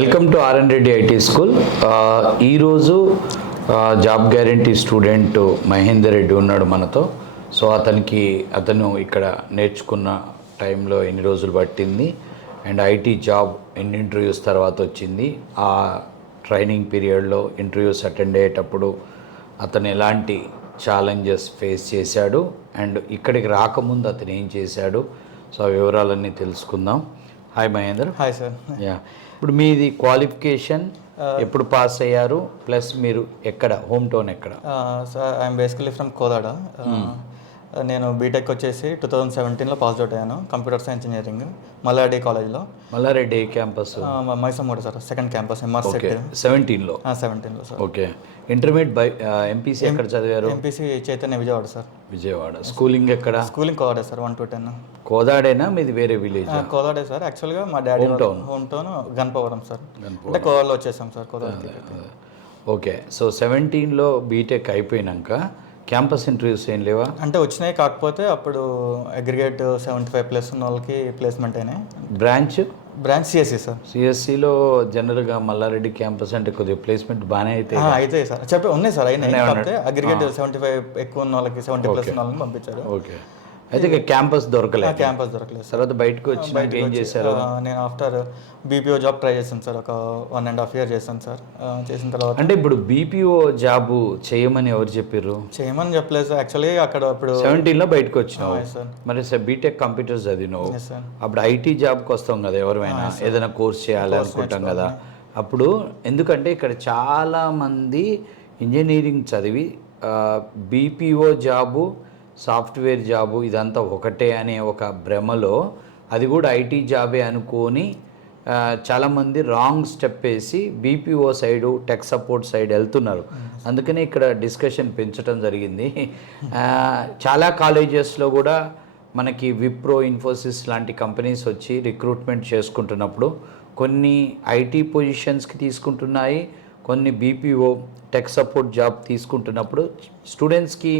Welcome to RN Reddy IT school. ఈరోజు job guarantee student Mahender Reddy ఉన్నాడు మనతో. సో అతను ఇక్కడ నేర్చుకున్న టైంలో ఎన్ని రోజులు పట్టింది అండ్ ఐటీ జాబ్ ఎన్ని ఇంటర్వ్యూస్ తర్వాత వచ్చింది, ఆ ట్రైనింగ్ పీరియడ్లో ఇంటర్వ్యూస్ అటెండ్ అయ్యేటప్పుడు అతను ఎలాంటి ఛాలెంజెస్ ఫేస్ చేశాడు అండ్ ఇక్కడికి రాకముందు అతను ఏం చేశాడు, సో ఆ వివరాలన్నీ తెలుసుకుందాం. Hi Mahender. Hi sir. Yeah, ఇప్పుడు మీది క్వాలిఫికేషన్ ఎప్పుడు పాస్ అయ్యారు, ప్లస్ మీరు ఎక్కడ, హోమ్ టౌన్ ఎక్కడ? Sir I'm basically from Kodad. నేను బీటెక్ వచ్చేసి 2017లో పాస్ అవుట్ అయ్యాను, కంప్యూటర్ సైన్స్ ఇంజనీరింగ్ మల్లారెడ్డి కాలేజ్లో. Malla Reddy campus? Maisammaguda sir, second campus MR CET. 17లో sir. Okay. Intermediate by MPC ఎక్కడ చదివారు? MPC Chaitanya Vijayawada sir. Vijayawada. Schooling ఎక్కడ? స్కూలింగ్ కోదాడే సార్, 1 to 10. కోదాడేనా మీది, వేరే విలేజ్? కోదాడే సార్. యాక్చువల్గా మా daddy home town Ganpavaram sir, అంటే కోదాడలో వచ్చేసాం సార్, కోదాడ. ఓకే. సో 17లో బీటెక్ అయిపోయినాక క్యాంపస్ ఇంటర్వ్యూస్ ఏం లేవా? అంటే వచ్చినాయి, కాకపోతే అప్పుడు అగ్రిగేట్ 75+ ఉన్న వాళ్ళకి ప్లేస్మెంట్ అయినాయి. Branch CSC sir. సిఎస్సిలో జనరల్గా మల్లారెడ్డి క్యాంపస్ అంటే కొద్దిగా ప్లేస్మెంట్ బాగానే అయితే సార్ ఉన్నాయి సార్, అయినాయి. కాకపోతే అగ్రిగేట్ 75 ఎక్కువ ఉన్న వాళ్ళకి, 70+ ఉన్న వాళ్ళని పంపించారు. ఓకే. అయితే క్యాంపస్ దొరకలేదు సార్. తర్వాత బయటకు వచ్చి ఏం చేశారు? నేను ఆఫ్టర్ బీపీఓ జాబ్ ట్రై చేశాను సార్, ఒక 1.5 year చేశాను సార్. చేసిన తర్వాత అంటే ఇప్పుడు బీపీఓ జాబ్ చేయమని ఎవరు చెప్పారు? చేయమని చెప్పలేదు సార్. యాక్చువల్లీ అక్కడ అప్పుడు 17లో బయటకు వచ్చినావు మరి సార్, బీటెక్ కంప్యూటర్స్ చదివినావు, అప్పుడు ఐటీ జాబ్కి వస్తాం కదా ఎవరైనా, ఏదైనా కోర్స్ చేయాలి అనుకుంటాం కదా. అప్పుడు ఎందుకంటే ఇక్కడ చాలామంది ఇంజనీరింగ్ చదివి బీపీఓ జాబు, సాఫ్ట్వేర్ జాబు ఇదంతా ఒకటే అనే ఒక భ్రమలో, అది కూడా ఐటీ జాబే అనుకొని చాలామంది రాంగ్ స్టెప్ వేసి BPO side, tech support side వెళ్తున్నారు. అందుకనే ఇక్కడ డిస్కషన్ పెంచడం జరిగింది. చాలా కాలేజెస్లో కూడా మనకి విప్రో, ఇన్ఫోసిస్ లాంటి కంపెనీస్ వచ్చి రిక్రూట్మెంట్ చేసుకుంటున్నప్పుడు కొన్ని ఐటీ పొజిషన్స్కి తీసుకుంటున్నాయి, కొన్ని బీపీఓ టెక్ సపోర్ట్ జాబ్ తీసుకుంటున్నప్పుడు స్టూడెంట్స్కి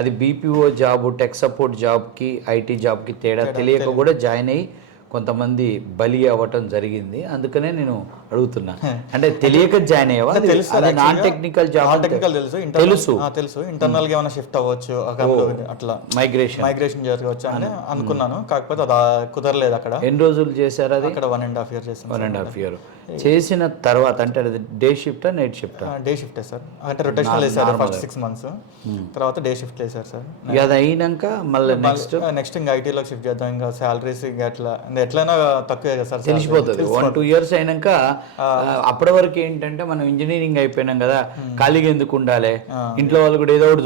అది బీపీఓ జాబు, టెక్ సపోర్ట్ జాబ్కి, ఐటీ జాబ్కి తేడా తెలియక కూడా జాయిన్ అయ్యి కొంతమంది బలి అవ్వటం జరిగింది. అందుకనే నేను అడుగుతున్నా, అంటే తెలియక జాయిన్ అయ్యావా? నాన్ టెక్నికల్ జాబ్ తెలుసు. ఇంటర్నల్ గా ఏమైనా షిఫ్ట్ అవ్వచ్చు, అట్లా మైగ్రేషన్ జరగవచ్చు అని అనుకున్నాను. కాకపోతే అది కుదరలేదు. అక్కడ ఎన్ని రోజులు చేశారు అది? అక్కడ 1.5 year చేశాను. 1.5 year చేసిన తర్వాత అంటే అది డే షిఫ్టా, నైట్ షిఫ్టా? డే షిఫ్టే సార్. అంటే రొటేషనల్ వేసారు ఫస్ట్ 6 months, తర్వాత డే షిఫ్ట్ వేసారు సార్. అది అయినాక మళ్ళీ నెక్స్ట్ ఇంకా ఐటీలోకి షిఫ్ట్ చేద్దాం, ఇంకా శాలరీస్ అట్లా ఎట్లయినా తక్కువే కదా సార్, తెలిసిపోతుంది. 1-2 years అయినాక అప్పటి వరకు ఏంటంటే మనం ఇంజనీరింగ్ అయిపోయినాం కదా, ఖాళీగా ఎందుకు ఉండాలి, ఇంట్లో వాళ్ళు కూడా ఏదో ఒకటి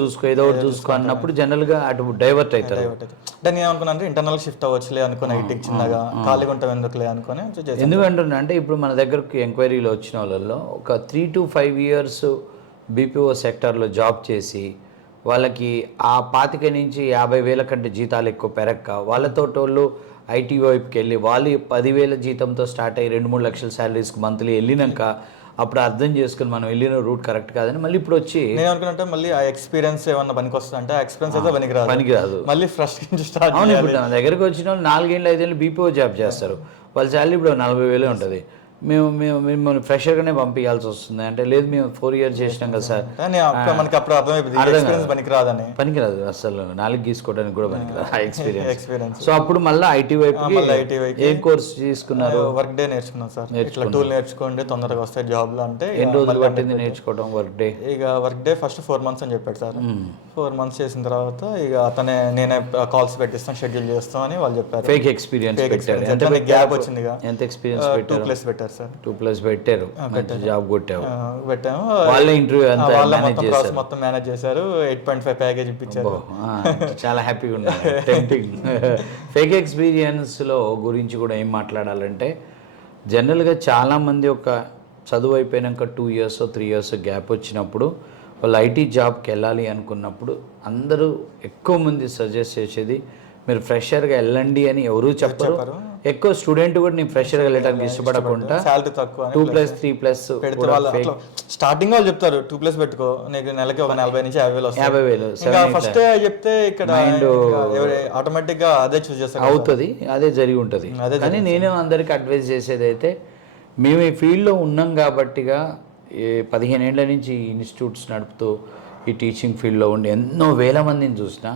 చూసుకో అన్నప్పుడు జనరల్ గా అటు డైవర్ట్ అవుతారు. అంటే నేను అనుకున్నా అంటే ఇంటర్నల్ షిఫ్ట్ అవ్వచ్చులే అనుకున్నా, ఐటీకి చిన్నగా ఖాళీగా ఉంటాం ఎందుకులే అనుకుని. ఎందుకంటున్నా అంటే ఇప్పుడు మన దగ్గరకు ఎంక్వైరీలో వచ్చిన వాళ్ళల్లో ఒక 3 to 5 years బీపీఓ సెక్టార్లో జాబ్ చేసి వాళ్ళకి ఆ 25 నుంచి 50,000 కంటే జీతాలు ఎక్కువ పెరక్క వాళ్ళతో వాళ్ళు ఐటీ వైపుకి వెళ్ళి వాళ్ళు 10,000 జీతంతో స్టార్ట్ అయ్యి 2-3 లక్షల శాలరీస్కి మంత్లీ వెళ్ళినాక అప్పుడు అర్థం చేసుకుని మనం వెళ్ళిన రూట్ కరెక్ట్ కాదని మళ్ళీ ఇప్పుడు వచ్చి నేను అనుకున్నట్టే మళ్ళీ ఆ ఎక్స్పీరియన్స్ ఏమన్నా పనికి వస్తుంది అంటే, ఆ ఎక్స్పీరియన్స్ అయితే పనికిరాదు, మళ్ళీ ఫ్రెష్ నుంచి స్టార్ట్. అవును, ఇప్పుడు మన దగ్గరకు వచ్చిన వాళ్ళు 4-5 ఏళ్ళు బీపీఓ జాబ్ చేస్తారు, వాళ్ళ శాలరీ ఇప్పుడు 40,000 ఉంటుంది. మిమ్మల్ని ఫ్రెషర్గానే పంపించాల్సి వస్తుంది అంటే, లేదు మేము 4 years చేసినాం కదా సార్, మనకి అప్పుడు అర్థమైపోయింది పనికిరాదు అసలు, 4 గీసుకోవడానికి కూడా పనికిరాదు ఆ ఎక్స్పీరియన్స్. సో అప్పుడు మళ్ళీ ఐటీ వైపు ఏ కోర్స్ తీసుకున్నారు? వర్క్ డే నేర్చుకున్నాం సార్. ఇట్లా టూల్ నేర్చుకోండి తొందరగా వస్తాయి జాబ్ లో అంటే. ఎన్ని రోజులు పట్టింది నేర్చుకోవడం వర్క్ డే? ఇక వర్క్ డే ఫస్ట్ 4 months అని చెప్పాడు సార్. 4 months చేసిన తర్వాత ఇక నేనే కాల్స్ పెట్టిస్తాను, షెడ్యూల్ చేస్తాం అని వాళ్ళు చెప్పారు. ఫేక్ ఎక్స్పీరియన్స్ గ్యాప్ వచ్చింది. ఎంత ఎక్స్పీరియన్స్? 2+ పెట్టారు సార్. 2+ పెట్టారు, జాబ్ పెట్టాము. వాళ్ళే ఇంటర్వ్యూ మొత్తం మేనేజ్ చేశారు. 8.5 ప్యాకేజ్ ఇప్పించారు. చాలా హ్యాపీగా ఉన్నారు. టెంప్టింగ్. ఫేక్ ఎక్స్పీరియన్స్లో గురించి కూడా ఏం మాట్లాడాలంటే, జనరల్గా చాలామంది ఒక చదువు అయిపోయినాక 2 years 3 years గ్యాప్ వచ్చినప్పుడు వాళ్ళు ఐటీ జాబ్కి వెళ్ళాలి అనుకున్నప్పుడు అందరూ ఎక్కువ మంది సజెస్ట్ చేసేది మీరు ఫ్రెషర్గా వెళ్ళండి అని ఎవరూ చెప్పరు. ఎక్కువ స్టూడెంట్ కూడా నేను ఫ్రెషర్గా వెళ్ళడానికి ఇష్టపడకుండా సాలరీ తక్కువ 2+ 3+ స్టార్టింగ్ వాళ్ళు చెప్తారు 2+ పెట్టుకో, నీకు నెలకి ఒక 40,000 నుంచి 50,000 ఫస్ట్ చెప్తే ఇక్కడ ఆటోమేటిక్ గా అదే చూస్ చేస్తారు. అవుతుంది, అదే జరిగి ఉంటుంది. కానీ నేను అందరికి అడ్వైజ్ చేసేది అయితే, మేము ఈ ఫీల్డ్లో ఉన్నాం కాబట్టిగా 15 ఏళ్ల నుంచి ఈ ఇన్స్టిట్యూట్స్ నడుపుతూ ఈ టీచింగ్ ఫీల్డ్లో ఉండి ఎన్నో వేల మందిని చూసిన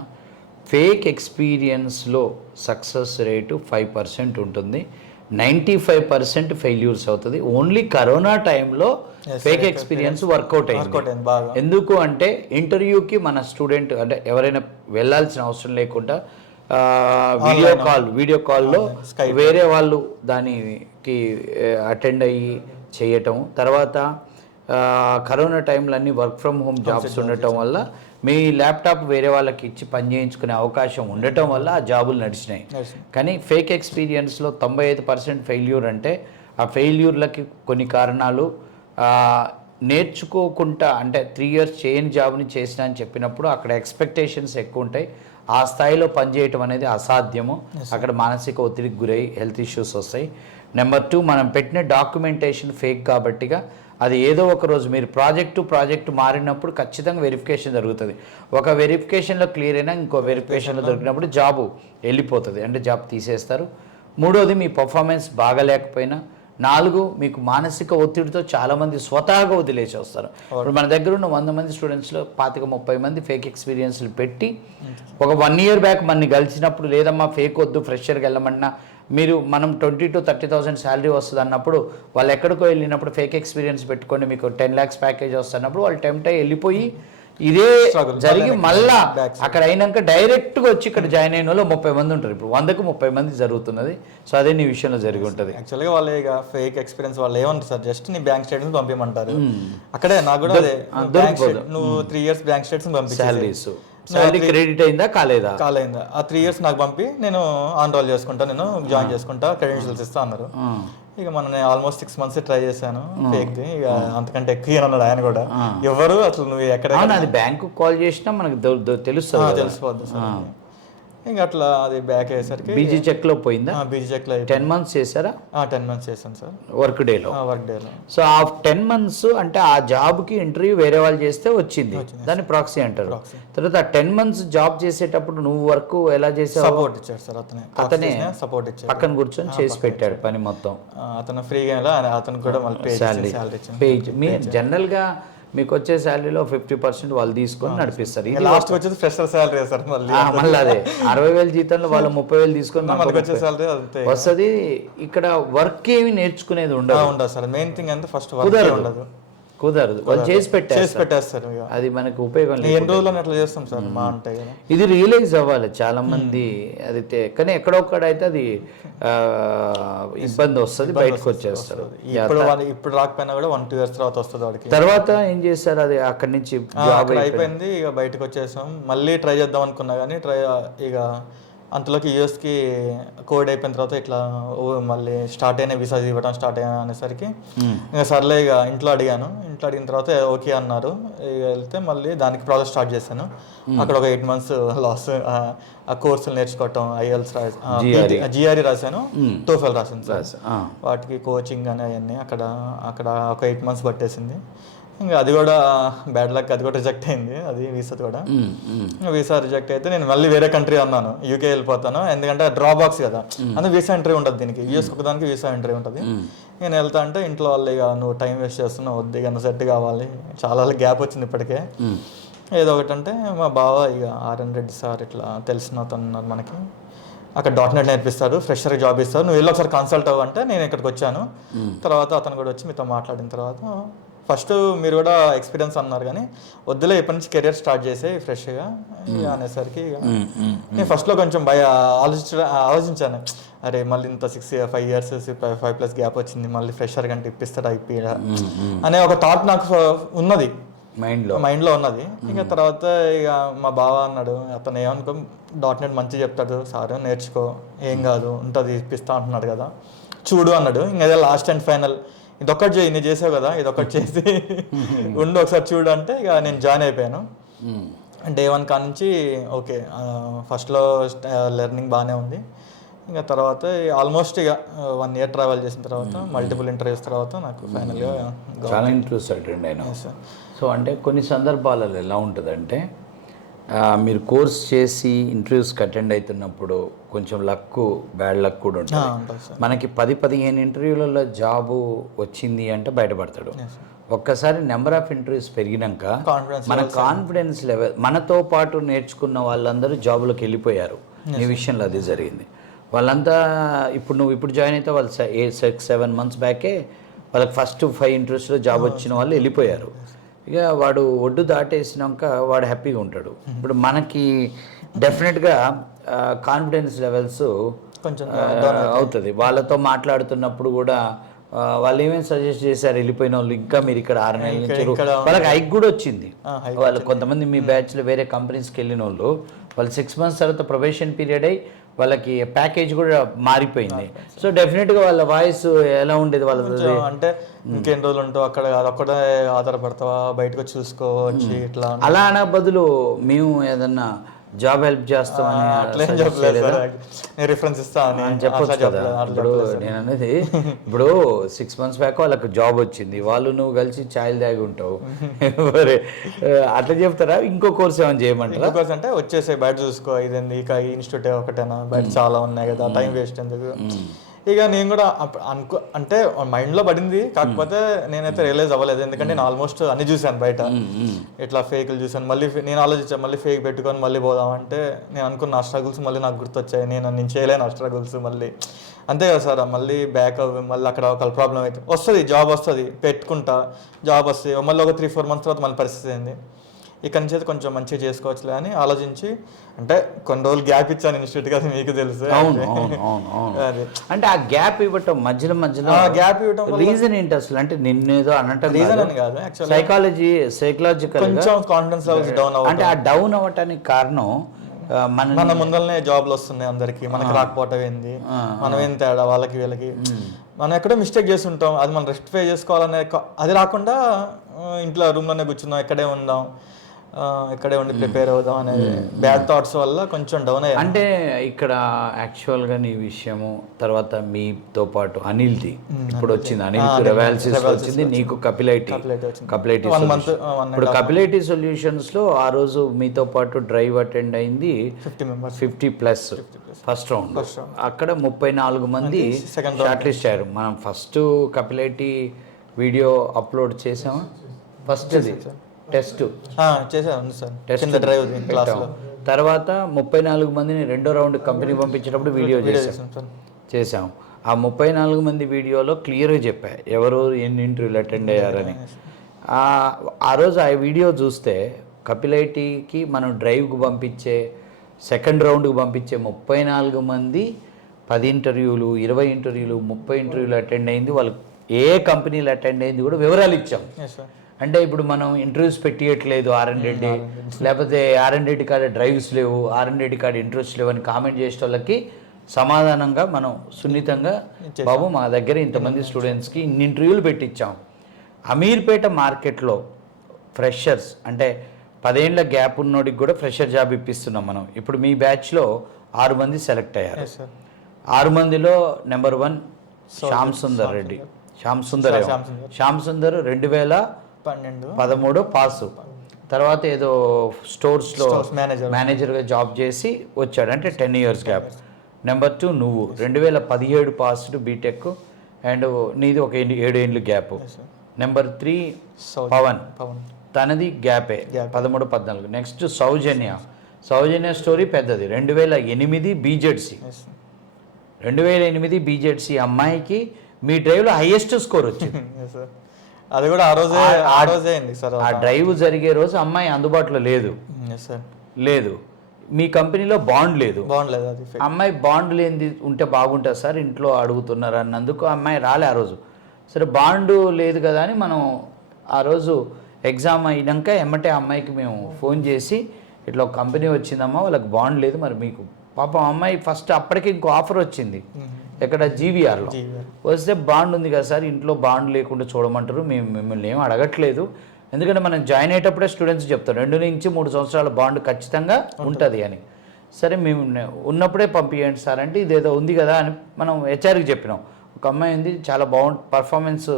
ఫేక్ ఎక్స్పీరియన్స్లో సక్సెస్ రేటు 5% ఉంటుంది, 95% ఫెయిల్యూర్స్ అవుతుంది. ఓన్లీ కరోనా టైంలో ఫేక్ ఎక్స్పీరియన్స్ వర్కౌట్ అయింది. ఎందుకు అంటే ఇంటర్వ్యూకి మన స్టూడెంట్ అంటే ఎవరైనా వెళ్ళాల్సిన అవసరం లేకుండా వీడియో కాల్లో వేరే వాళ్ళు దానికి అటెండ్ అయ్యి చేయటం. తర్వాత కరోనా టైంలో అన్ని వర్క్ ఫ్రమ్ హోమ్ జాబ్స్ ఉండటం వల్ల మీ ల్యాప్టాప్ వేరే వాళ్ళకి ఇచ్చి పని చేయించుకునే అవకాశం ఉండటం వల్ల ఆ జాబులు నడిచినాయి. కానీ ఫేక్ ఎక్స్పీరియన్స్లో 95% ఫెయిల్యూర్ అంటే ఆ ఫెయిల్యూర్లకి కొన్ని కారణాలు నేర్చుకోకుండా అంటే 3 years చేయని జాబ్ని చేసిన అని చెప్పినప్పుడు అక్కడ ఎక్స్పెక్టేషన్స్ ఎక్కువ ఉంటాయి. ఆ స్థాయిలో పనిచేయటం అనేది అసాధ్యము. అక్కడ మానసిక ఒత్తిడికి గురై హెల్త్ ఇష్యూస్ వస్తాయి. నెంబర్ 2, మనం పెట్టిన డాక్యుమెంటేషన్ ఫేక్ కాబట్టిగా అది ఏదో ఒక రోజు మీరు ప్రాజెక్టు మారినప్పుడు ఖచ్చితంగా వెరిఫికేషన్ జరుగుతుంది. ఒక వెరిఫికేషన్లో క్లియర్ అయినా ఇంకో వెరిఫికేషన్లో దొరికినప్పుడు జాబు వెళ్ళిపోతుంది, అంటే జాబ్ తీసేస్తారు. 3వది మీ పర్ఫార్మెన్స్ బాగలేకపోయినా. 4 మీకు మానసిక ఒత్తిడితో చాలామంది స్వతహాగా వదిలేసి వస్తారు. ఇప్పుడు మన దగ్గర ఉన్న 100 మంది స్టూడెంట్స్లో 25-30 మంది ఫేక్ ఎక్స్పీరియన్స్లు పెట్టి ఒక 1 year బ్యాక్ మనని కలిసినప్పుడు లేదమ్మా ఫేక్ వద్దు ఫ్రెషర్కి వెళ్ళమన్నా మనం 20,000 to 30,000 శాలరీ వస్తుంది అన్నప్పుడు వాళ్ళు ఎక్కడికో వెళ్ళినప్పుడు ఫేక్ ఎక్స్పీరియన్స్ పెట్టుకొని మీకు 10 lakhs ప్యాకేజ్ వస్తున్నప్పుడు వాళ్ళు టెంప్ట్ అయ్యి వెళ్ళిపోయి ఇదే జరిగి మళ్ళా అక్కడ అయినాక డైరెక్ట్గా వచ్చి ఇక్కడ జాయిన్ అయిన వాళ్ళు 30 మంది ఉంటారు. ఇప్పుడు 100కు 30 మంది జరుగుతున్నది. సో అదే నీ విషయంలో జరిగి ఉంటుంది. యాక్చువల్గా వాళ్ళు ఇక ఫేక్ ఎక్స్పీరియన్స్ వాళ్ళు ఏమంటారు సార్, జస్ట్ నీ బ్యాంక్ స్టేట్మెంట్ పంపించమంటారు. అక్కడే నాకు కూడా అదే నువ్వు 3 years బ్యాంక్ స్టేట్మెంట్ పంపి శాలరీ క్రెడిట్ అయిందా కాలేదా ఆ 3 years నాకు పంపి నేను ఆన్రోల్ చేసుకుంటా, నేను జాయిన్ చేసుకుంటా, క్రెడెన్షియల్స్ ఇస్తా అన్నారు. ఇక నేను ఆల్మోస్ట్ 6 months ట్రై చేశాను ఫేక్ది. ఇక అంతకంటే ఎక్కువ అన్నాడు ఆయన కూడా. ఎవరు అసలు నువ్వు ఎక్కడ అది బ్యాంకు కాల్ చేసినా మనకు తెలిసిపోద్ది సార్. ఇంకా అట్లా అది బ్యాక్ అయ్యేసరికి బీజీ చెక్లో పోయిందా? బీజీ చెక్లో 10 months చేశారా? 10 months చేశాను సార్, వర్క్ డేలో. సో ఆ 10 months అంటే ఆ జాబ్కి ఇంటర్వ్యూ వేరే వాళ్ళు చేస్తే వచ్చింది, దాన్ని ప్రాక్సీ అంటారు. తర్వాత ఆ 10 months జాబ్ చేసేటప్పుడు నువ్వు వర్క్ ఎలా చేసావు? సపోర్ట్ ఇచ్చాడు సార్ అతనే సపోర్ట్ ఇచ్చాడు, పక్కన కూర్చొని చేసి పెట్టాడు పని మొత్తం. అతను ఫ్రీగా అతను కూడా పే. మీ జనరల్గా మీకు వచ్చే శాలరీలో 50% వాళ్ళు తీసుకొని నడిపిస్తారు. ఇది లాస్ట్ వచ్చేది ఫ్రెషర్ శాలరీ సార్. మళ్ళీ అదే 60,000 జీతంలో వాళ్ళు 30,000 తీసుకొని వచ్చే శాలరీ వస్తుంది. ఇక్కడ వర్క్ ఏమి నేర్చుకునేది ఉండదు సార్. మెయిన్ థింగ్ అంటే ఫస్ట్ కుదరదు, వాళ్ళు చేసి పెట్టేస్తారు. అది మనకు ఉపయోగం లేదు. ఎన్ని రోజులు అట్లా చేస్తాం సార్ మా అంటే. ఇది రియలైజ్ అవ్వాలి చాలా మంది. అది కానీ ఎక్కడొక్కడైతే అది ఇబ్బంది వస్తుంది, బయటకు వచ్చేస్తారు. ఇప్పుడు రాకపోయినా కూడా 1-2 years తర్వాత వస్తుంది వాడికి. తర్వాత ఏం చేస్తారు, అది అక్కడి నుంచి అయిపోయింది. ఇక బయటకు వచ్చేసాం. మళ్ళీ ట్రై చేద్దాం అనుకున్నా కానీ ఇక అంతలోకి యూఎస్కి కోవిడ్ అయిపోయిన తర్వాత ఇట్లా మళ్ళీ స్టార్ట్ అయినా వీసా ఇవ్వడం స్టార్ట్ అయినా అనేసరికి ఇంకా సర్లే ఇక ఇంట్లో అడిగిన తర్వాత ఓకే అన్నారు. ఇక వెళ్తే మళ్ళీ దానికి ప్రాసెస్ స్టార్ట్ చేశాను. అక్కడ ఒక 8 months లాస్ ఆ కోర్సులు నేర్చుకోవటం, IELTS GRE రాశాను, TOEFL రాశాను సార్. వాటికి కోచింగ్ అని అవన్నీ అక్కడ ఒక 8 months పట్టేసింది. ఇంకా అది కూడా బ్యాడ్ లక్, అది కూడా రిజెక్ట్ అయింది. అది వీసా కూడా వీసా రిజెక్ట్ అయితే నేను మళ్ళీ వేరే కంట్రీ అన్నాను, యూకే వెళ్ళిపోతాను. ఎందుకంటే డ్రాబాక్స్ కదా, అందుకే వీసా ఎంట్రీ ఉంటుంది దీనికి. యూఎస్ ఒకదానికి వీసా ఎంట్రీ ఉంటుంది. నేను వెళ్తా అంటే ఇంట్లో వాళ్ళు ఇక నువ్వు టైం వేస్ట్ చేస్తున్నావు, వద్దు ఇక సెట్ కావాలి, చాలా గ్యాప్ వచ్చింది ఇప్పటికే. ఏదో ఒకటి అంటే మా బావ ఇక RN రెడ్డి సార్ ఇట్లా తెలిసిన అతను ఉన్నారు మనకి, అక్కడ .NET నేర్పిస్తారు, ఫ్రెషర్ జాబ్ ఇస్తారు, నువ్వు వెళ్ళి ఒకసారి కన్సల్ట్ అవ్వంటే నేను ఇక్కడికి వచ్చాను. తర్వాత అతను కూడా వచ్చి మీతో మాట్లాడిన తర్వాత ఫస్ట్ మీరు కూడా ఎక్స్పీరియన్స్ అన్నారు కానీ వద్దులే ఇప్పటి నుంచి కెరియర్ స్టార్ట్ చేసే ఫ్రెష్గా అనేసరికి నేను ఫస్ట్లో కొంచెం ఆలోచించాను, అరే మళ్ళీ ఇంత 5 years 5+ గ్యాప్ వచ్చింది, మళ్ళీ ఫ్రెషర్ కంటే ఇప్పిస్తాడా అనే ఒక థాట్ నాకు ఉన్నది, మైండ్లో ఉన్నది. ఇంకా తర్వాత ఇక మా బావ అన్నాడు, అతను ఏమనుకో .NET మంచిగా చెప్తాడు సార్, నేర్చుకో, ఏం కాదు ఉంటుంది, ఇప్పిస్తా అంటున్నాడు కదా, చూడు అన్నాడు. ఇంకా అదే లాస్ట్ అండ్ ఫైనల్, ఇదొక్కటి చేయి, నేను చేసావు కదా, ఇదొక్కటి చేసి ఉండు ఒకసారి చూడు అంటే ఇక నేను జాయిన్ అయిపోయాను. Day 1 కానుంచి ఓకే, ఫస్ట్లో లెర్నింగ్ బాగానే ఉంది. ఇంకా తర్వాత ఆల్మోస్ట్ ఇక 1 year ట్రావెల్ చేసిన తర్వాత మల్టిపుల్ ఇంటర్వ్యూస్ తర్వాత నాకు ఫైనల్గా చాలా ఇంట్రెస్ట్ అటెండ్ అయినా. సో అంటే కొన్ని సందర్భాలలో ఎలా ఉంటుందంటే మీరు కోర్స్ చేసి ఇంటర్వ్యూస్కి అటెండ్ అవుతున్నప్పుడు కొంచెం బ్యాడ్ లక్ కూడా ఉంటుంది. మనకి 10-15 ఇంటర్వ్యూలలో జాబు వచ్చింది అంటే బయటపడతాడు. ఒక్కసారి నెంబర్ ఆఫ్ ఇంటర్వ్యూస్ పెరిగినాక మన కాన్ఫిడెన్స్ లెవెల్, మనతో పాటు నేర్చుకున్న వాళ్ళందరూ జాబులోకి వెళ్ళిపోయారు. ఈ విషయంలో అది జరిగింది. వాళ్ళంతా ఇప్పుడు జాయిన్ అయితే వాళ్ళు 6-7 months బ్యాకే వాళ్ళకి ఫస్ట్ 5 ఇంటర్వ్యూస్లో జాబ్ వచ్చిన వాళ్ళు వెళ్ళిపోయారు. ఇక వాడు ఒడ్డు దాటేసినాక వాడు హ్యాపీగా ఉంటాడు. ఇప్పుడు మనకి డెఫినెట్గా కాన్ఫిడెన్స్ లెవెల్స్ కొంచెం అవుతుంది. వాళ్ళతో మాట్లాడుతున్నప్పుడు కూడా వాళ్ళు ఏమేమి సజెస్ట్ చేశారు, వెళ్ళిపోయిన వాళ్ళు ఇంకా మీరు ఇక్కడ 6 నెలల నుంచి వాళ్ళకి హైక్ కూడా వచ్చింది. వాళ్ళు కొంతమంది మీ బ్యాచ్లో వేరే కంపెనీస్కి వెళ్ళిన వాళ్ళు 6 months తర్వాత ప్రొబేషన్ పీరియడ్ అయ్యి వాళ్ళకి ప్యాకేజ్ కూడా మారిపోయింది. సో డెఫినెట్గా వాళ్ళ వాయిస్ ఎలా ఉండేది వాళ్ళది అంటే ఇంకెన్ని రోజులు ఉంటావు అక్కడ, అదొక్కడే ఆధారపడతావా, బయటకు చూసుకోవచ్చు ఇట్లా అలా అనే బదులు మేము ఏదన్నా జాబ్ హెల్ప్ చేస్తామని రిఫరెన్స్ ఇస్తా అని చెప్పొచ్చు కదా. ఇప్పుడు నేను అనేది ఇప్పుడు 6 months బ్యాక్ వాళ్ళకి జాబ్ వచ్చింది, వాళ్ళు నువ్వు కలిసి ఛాయలు దాగి ఉంటావు, మరి అట్లా చెప్తారా? ఇంకో కోర్స్ ఏమైనా చేయమంటారా? కోర్స్ అంటే వచ్చేసే బయట చూసుకో, ఇదేంది ఇక ఇన్స్టిట్యూట్ ఒకటేనా, బయట చాలా ఉన్నాయి కదా, టైం వేస్ట్ ఎందుకు. ఇక నేను కూడా అంటే మైండ్లో పడింది, కాకపోతే నేనైతే రియలైజ్ అవ్వలేదు. ఎందుకంటే నేను ఆల్మోస్ట్ అన్ని చూశాను బయట, ఇట్లా ఫేక్లు చూశాను. మళ్ళీ నేను ఆలోచించాను మళ్ళీ ఫేక్ పెట్టుకొని మళ్ళీ పోదామంటే నేను అనుకున్న ఆ స్ట్రగుల్స్ మళ్ళీ నాకు గుర్తొచ్చాయి. నేను చేయలేను ఆ స్ట్రగుల్స్ మళ్ళీ. అంతే కదా సార్, మళ్ళీ బ్యాక్ మళ్ళీ అక్కడ ఒక ప్రాబ్లం అయితే వస్తుంది, జాబ్ వస్తుంది, పెట్టుకుంటా, జాబ్ వస్తుంది, మళ్ళీ ఒక 3-4 months తర్వాత మళ్ళీ పరిస్థితి ఏంది, ఇక్కడ నుంచి అయితే కొంచెం మంచిగా చేసుకోవచ్చులే అని ఆలోచించి, అంటే కొన్ని రోజులు గ్యాప్ ఇచ్చాను ఇన్స్టిట్యూట్ కదా, మీకు తెలుసు. అంటే ఆ గ్యాప్ ఇవ్వటం మధ్యలో గ్యాప్ ఇవ్వటం రీజన్ ఏంటి అసలు? అంటే నిన్నేదో అన్నట్టు రీజన్ అని కాదు, సైకలాజికల్ కొంచెం కాన్ఫిడెన్స్ లెవెల్స్ డౌన్ అవ్వడం. అంటే ఆ డౌన్ అవ్వటానికి కారణం మన ముందరనే జాబ్లు వస్తున్నాయి అందరికి, మనకి రాకపోవటం ఏంది, మనం ఏం తేడా వాళ్ళకి వీళ్ళకి, మనం ఎక్కడో మిస్టేక్ చేసి ఉంటాం, అది మనం రెక్టిఫై చేసుకోవాలనే, అది రాకుండా ఇంట్లో రూమ్లోనే కూర్చుందాం, ఇక్కడే ఉందాం, ఇక్కడే ఉండి ప్రిపేర్ అవుదాం అనేది బ్యాడ్ థాట్స్ వల్ల కొంచెం డౌన్ అయ్యాయి. అంటే ఇక్కడ యాక్చువల్గా నీ విషయము తర్వాత మీతో పాటు అనిల్ది ఇప్పుడు వచ్చింది, అనిల్ రెవాల్సిస్ వచ్చింది, నీకు కపిలైటీ ఇప్పుడు కపిలైటీ సొల్యూషన్స్లో ఆ రోజు మీతో పాటు డ్రైవ్ అటెండ్ అయింది 50+ ఫస్ట్ రౌండ్. అక్కడ 34 మంది షార్ట్ లిస్ట్ అయ్యారు. మనం ఫస్ట్ కపిలైటీ వీడియో అప్లోడ్ చేసామా? ఫస్ట్ టెస్ట్ తర్వాత 34 మందిని 2వ రౌండ్ కంపెనీ పంపించేటప్పుడు వీడియో చేసాం. ఆ 34 మంది వీడియోలో క్లియర్గా చెప్పా ఎవరు ఎన్ని ఇంటర్వ్యూలు అటెండ్ అయ్యారని. ఆ రోజు ఆ వీడియో చూస్తే కపిలైటీకి మనం డ్రైవ్కి పంపించే 2nd రౌండ్కి పంపించే 34 మంది 10 ఇంటర్వ్యూలు 20 ఇంటర్వ్యూలు 30 ఇంటర్వ్యూలు అటెండ్ అయింది. వాళ్ళు ఏ కంపెనీలు అటెండ్ అయింది కూడా వివరాలు ఇచ్చాం. అంటే ఇప్పుడు మనం ఇంటర్వ్యూస్ పెట్టియట్లేదు R&D, లేకపోతే R&D కాడ డ్రైవ్స్ లేవు, R&D కాడ ఇంట్రెస్ట్ లేవు అని కామెంట్ చేసే వాళ్ళకి సమాధానంగా మనం సున్నితంగా, బాబు మా దగ్గర ఇంతమంది స్టూడెంట్స్కి ఇన్ని ఇంటర్వ్యూలు పెట్టించాం. అమీర్పేట మార్కెట్లో ఫ్రెషర్స్ అంటే 10 ఏళ్ల గ్యాప్ ఉన్నోడికి కూడా ఫ్రెషర్ జాబ్ ఇప్పిస్తున్నాం మనం. ఇప్పుడు మీ బ్యాచ్లో 6 మంది సెలెక్ట్ అయ్యారు. 6 మందిలో నెంబర్ 1 శ్యామ్ సుందర్ 2013 పాసు. తర్వాత ఏదో స్టోర్స్లో మేనేజర్గా జాబ్ చేసి వచ్చాడు, అంటే 10 years గ్యాప్. నెంబర్ 2 నువ్వు 2017 పాస్డ్ బీటెక్ అండ్ నీది ఒక 7 ఏళ్ళు గ్యాప్. నెంబర్ 3 పవన్, తనది గ్యాపే 13-14. నెక్స్ట్ సౌజన్య స్టోరీ పెద్దది, 2008 బీజెడ్సీ. 2008 బీజెడ్సీ అమ్మాయికి మీ డ్రైవ్లో హైయెస్ట్ స్కోర్ వచ్చింది. అది కూడా ఆ రోజే అయింది సార్. ఆ డ్రైవ్ జరిగే రోజు అమ్మాయి అందుబాటులో లేదు. మీ కంపెనీలో బాండ్ లేదు. అమ్మాయి బాండ్ లేనిది ఉంటే బాగుంటుంది సార్, ఇంట్లో అడుగుతున్నారు అన్నందుకు అమ్మాయి రాలే ఆ రోజు. సరే బాండ్ లేదు కదా అని మనం ఆ రోజు ఎగ్జామ్ అయినాక ఎమ్మటే అమ్మాయికి మేము ఫోన్ చేసి ఇట్లా ఒక కంపెనీ వచ్చిందమ్మా, వాళ్ళకి బాండ్ లేదు, మరి మీకు పాపం అమ్మాయి ఫస్ట్ అప్పటికి ఇంకో ఆఫర్ వచ్చింది ఎక్కడ జీవీఆర్లో వస్తే, బాండ్ ఉంది కదా సార్, ఇంట్లో బాండ్ లేకుండా చూడమంటారు, మేము మిమ్మల్ని ఏం అడగట్లేదు, ఎందుకంటే మనం జాయిన్ అయ్యేటప్పుడే స్టూడెంట్స్ చెప్తారు 2 నుంచి 3 సంవత్సరాల బాండ్ ఖచ్చితంగా ఉంటుంది అని. సరే మేము ఉన్నప్పుడే పంపించండి సార్ అంటే, ఇదేదో ఉంది కదా అని మనం హెచ్ఆర్కి చెప్పినాం. ఒక అమ్మాయి ఉంది చాలా పర్ఫార్మెన్స్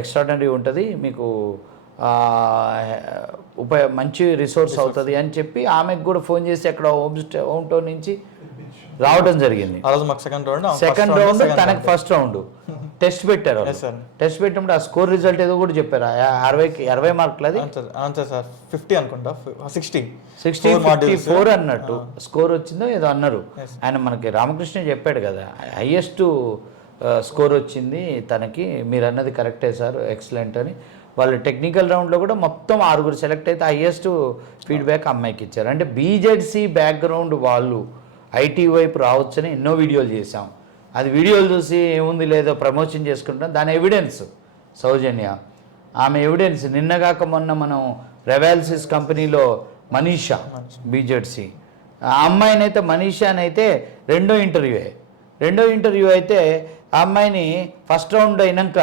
ఎక్స్ట్రాడినరీ ఉంటుంది, మీకు మంచి రిసోర్స్ అవుతుంది అని చెప్పి ఆమెకు కూడా ఫోన్ చేసి అక్కడ హోమ్ టౌన్ నుంచి రావడం జరిగింది. ఆ రోజు మాకు సెకండ్ రౌండ్ తనకు ఫస్ట్ రౌండ్ టెస్ట్ పెట్టారు. టెస్ట్ పెట్టినప్పుడు ఆ స్కోర్ రిజల్ట్ ఏదో కూడా చెప్పారు. 60 మార్కులు అది అంతే సార్, 50 అనుకుంటా, 64 అన్నట్టు స్కోర్ వచ్చిందో ఏదో అన్నారు. ఆయన మనకి రామకృష్ణ చెప్పాడు కదా, హైయెస్ట్ స్కోర్ వచ్చింది తనకి, మీరు అన్నది కరెక్టే సార్, ఎక్సలెంట్ అని. వాళ్ళు టెక్నికల్ రౌండ్లో కూడా మొత్తం 6 సెలెక్ట్ అయితే హైయెస్ట్ ఫీడ్బ్యాక్ అమ్మాయికి ఇచ్చారు. అంటే బీజెడ్సీ బ్యాక్గ్రౌండ్ వాళ్ళు ఐటీ వైపు రావచ్చని ఎన్నో వీడియోలు చేశాం. అది వీడియోలు చూసి ఏముంది లేదో ప్రమోషన్ చేసుకుంటాం, దాని ఎవిడెన్స్ సౌజన్య, ఆమె ఎవిడెన్స్. నిన్నగాక మొన్న మనం రెవాల్సిస్ కంపెనీలో మనీషా బీజెడ్సీ ఆ అమ్మాయినైతే, మనీషానైతే రెండో ఇంటర్వ్యూ అయితే ఆ అమ్మాయిని ఫస్ట్ రౌండ్ అయినాక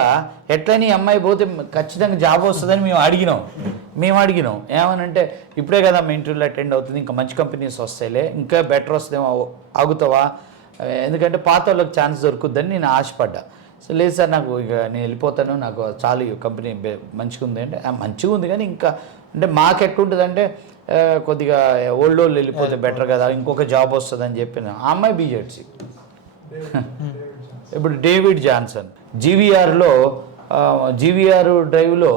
ఎట్లని అమ్మాయి పోతే ఖచ్చితంగా జాబ్ వస్తుందని మేము అడిగినాం. ఏమనంటే ఇప్పుడే కదా మా ఇంటర్వ్యూలో అటెండ్ అవుతుంది, ఇంకా మంచి కంపెనీస్ వస్తాయిలే, ఇంకా బెటర్ వస్తుందేమో, ఆగుతావా, ఎందుకంటే పాత వాళ్ళకి ఛాన్స్ దొరుకుద్దని నేను ఆశపడ్డా. సో లేదు సార్, నాకు ఇక నేను వెళ్ళిపోతాను, నాకు చాలు ఈ కంపెనీ మంచిగా ఉంది అంటే, మంచిగా ఉంది కానీ ఇంకా అంటే మాకు ఎట్లుంటుంది అంటే కొద్దిగా ఓల్డ్ వెళ్ళిపోతే బెటర్ కదా, ఇంకొక జాబ్ వస్తుందని చెప్పిన ఆ అమ్మాయి బీజెడ్సీ. ఇప్పుడు డేవిడ్ జాన్సన్ జీవీఆర్ డ్రైవ్లో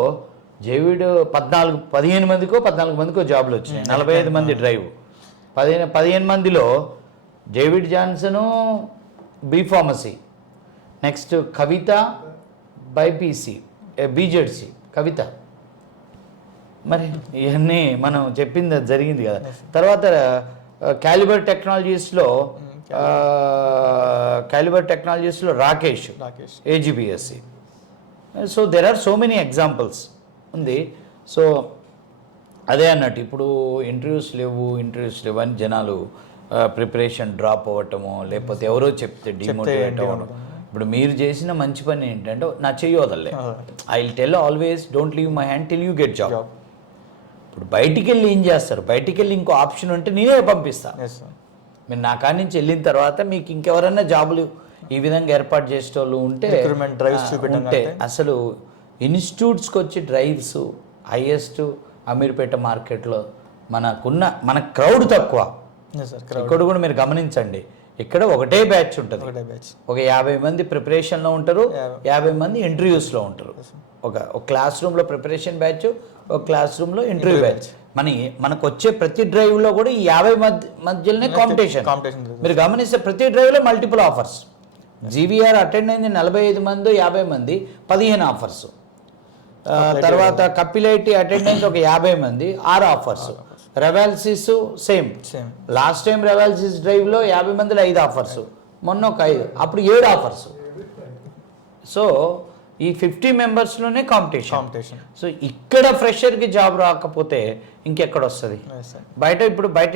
డేవిడ్ 15 మందికో జాబ్లు వచ్చినాయి, 45 మంది డ్రైవ్, 15 మందిలో David Johnson B Pharmacy, next Kavitha BiPC BZC Kavitha. మరి ఇవన్నీ మనం చెప్పింది జరిగింది కదా. తర్వాత క్యాలిబర్ టెక్నాలజీస్లో Rakesh AG BSc. So there are so many examples ఉంది. సో అదే అన్నట్టు ఇప్పుడు ఇంటర్వ్యూస్ లేవు అని జనాలు ప్రిపరేషన్ డ్రాప్ అవ్వటము, లేకపోతే ఎవరో చెప్తే డిమోటివేట్ అవ్వడం. ఇప్పుడు మీరు చేసిన మంచి పని ఏంటంటే నా చెయ్యి వదలలే. I will tell always don't leave my hand till you get job. ఇప్పుడు బయటికి వెళ్ళి ఏం చేస్తారు, బయటికి వెళ్ళి ఇంకో ఆప్షన్ ఉంటే నేనే పంపిస్తాను. మీరు నా కాడి నుంచి వెళ్ళిన తర్వాత మీకు ఇంకెవరైనా జాబులు ఈ విధంగా ఏర్పాటు చేసేటోళ్ళు ఉంటే అసలు ఇన్స్టిట్యూట్స్కి వచ్చి డ్రైవ్స్ హైయెస్ట్ అమీర్పేట మార్కెట్లో మన క్రౌడ్ తక్కువ. ఇక్కడ కూడా మీరు గమనించండి, ఇక్కడ ఒకటే బ్యాచ్ ఉంటుంది, ఒక 50 మంది ప్రిపరేషన్లో ఉంటారు, 50 మంది ఇంటర్వ్యూస్లో ఉంటారు. ఒక క్లాస్ రూమ్లో ప్రిపరేషన్ బ్యాచ్, ఒక క్లాస్ రూమ్లో ఇంటర్వ్యూ బ్యాచ్. మనకు వచ్చే ప్రతి డ్రైవ్లో కూడా ఈ 50 మధ్యలోనే కాంపిటీషన్. మీరు గమనిస్తే ప్రతి డ్రైవ్లో మల్టిపుల్ ఆఫర్స్. జీవీఆర్ అటెండ్ అయింది 45 మంది, 50 మంది, 15 ఆఫర్స్. తర్వాత కపిలైటీ అటెండ్ అయింది ఒక 50 మంది, 6 ఆఫర్స్. రెవాల్సిస్ సేమ్. లాస్ట్ టైం రెవాల్సిస్ డ్రైవ్లో 50 మందిలో 5 ఆఫర్స్, మొన్న ఒక 5, అప్పుడు 7 ఆఫర్స్. సో ఈ 50 మెంబర్స్లోనే కాంపిటీషన్. సో ఇక్కడ ఫ్రెషర్కి జాబ్ రాకపోతే ఇంకెక్కడ వస్తుంది? బయట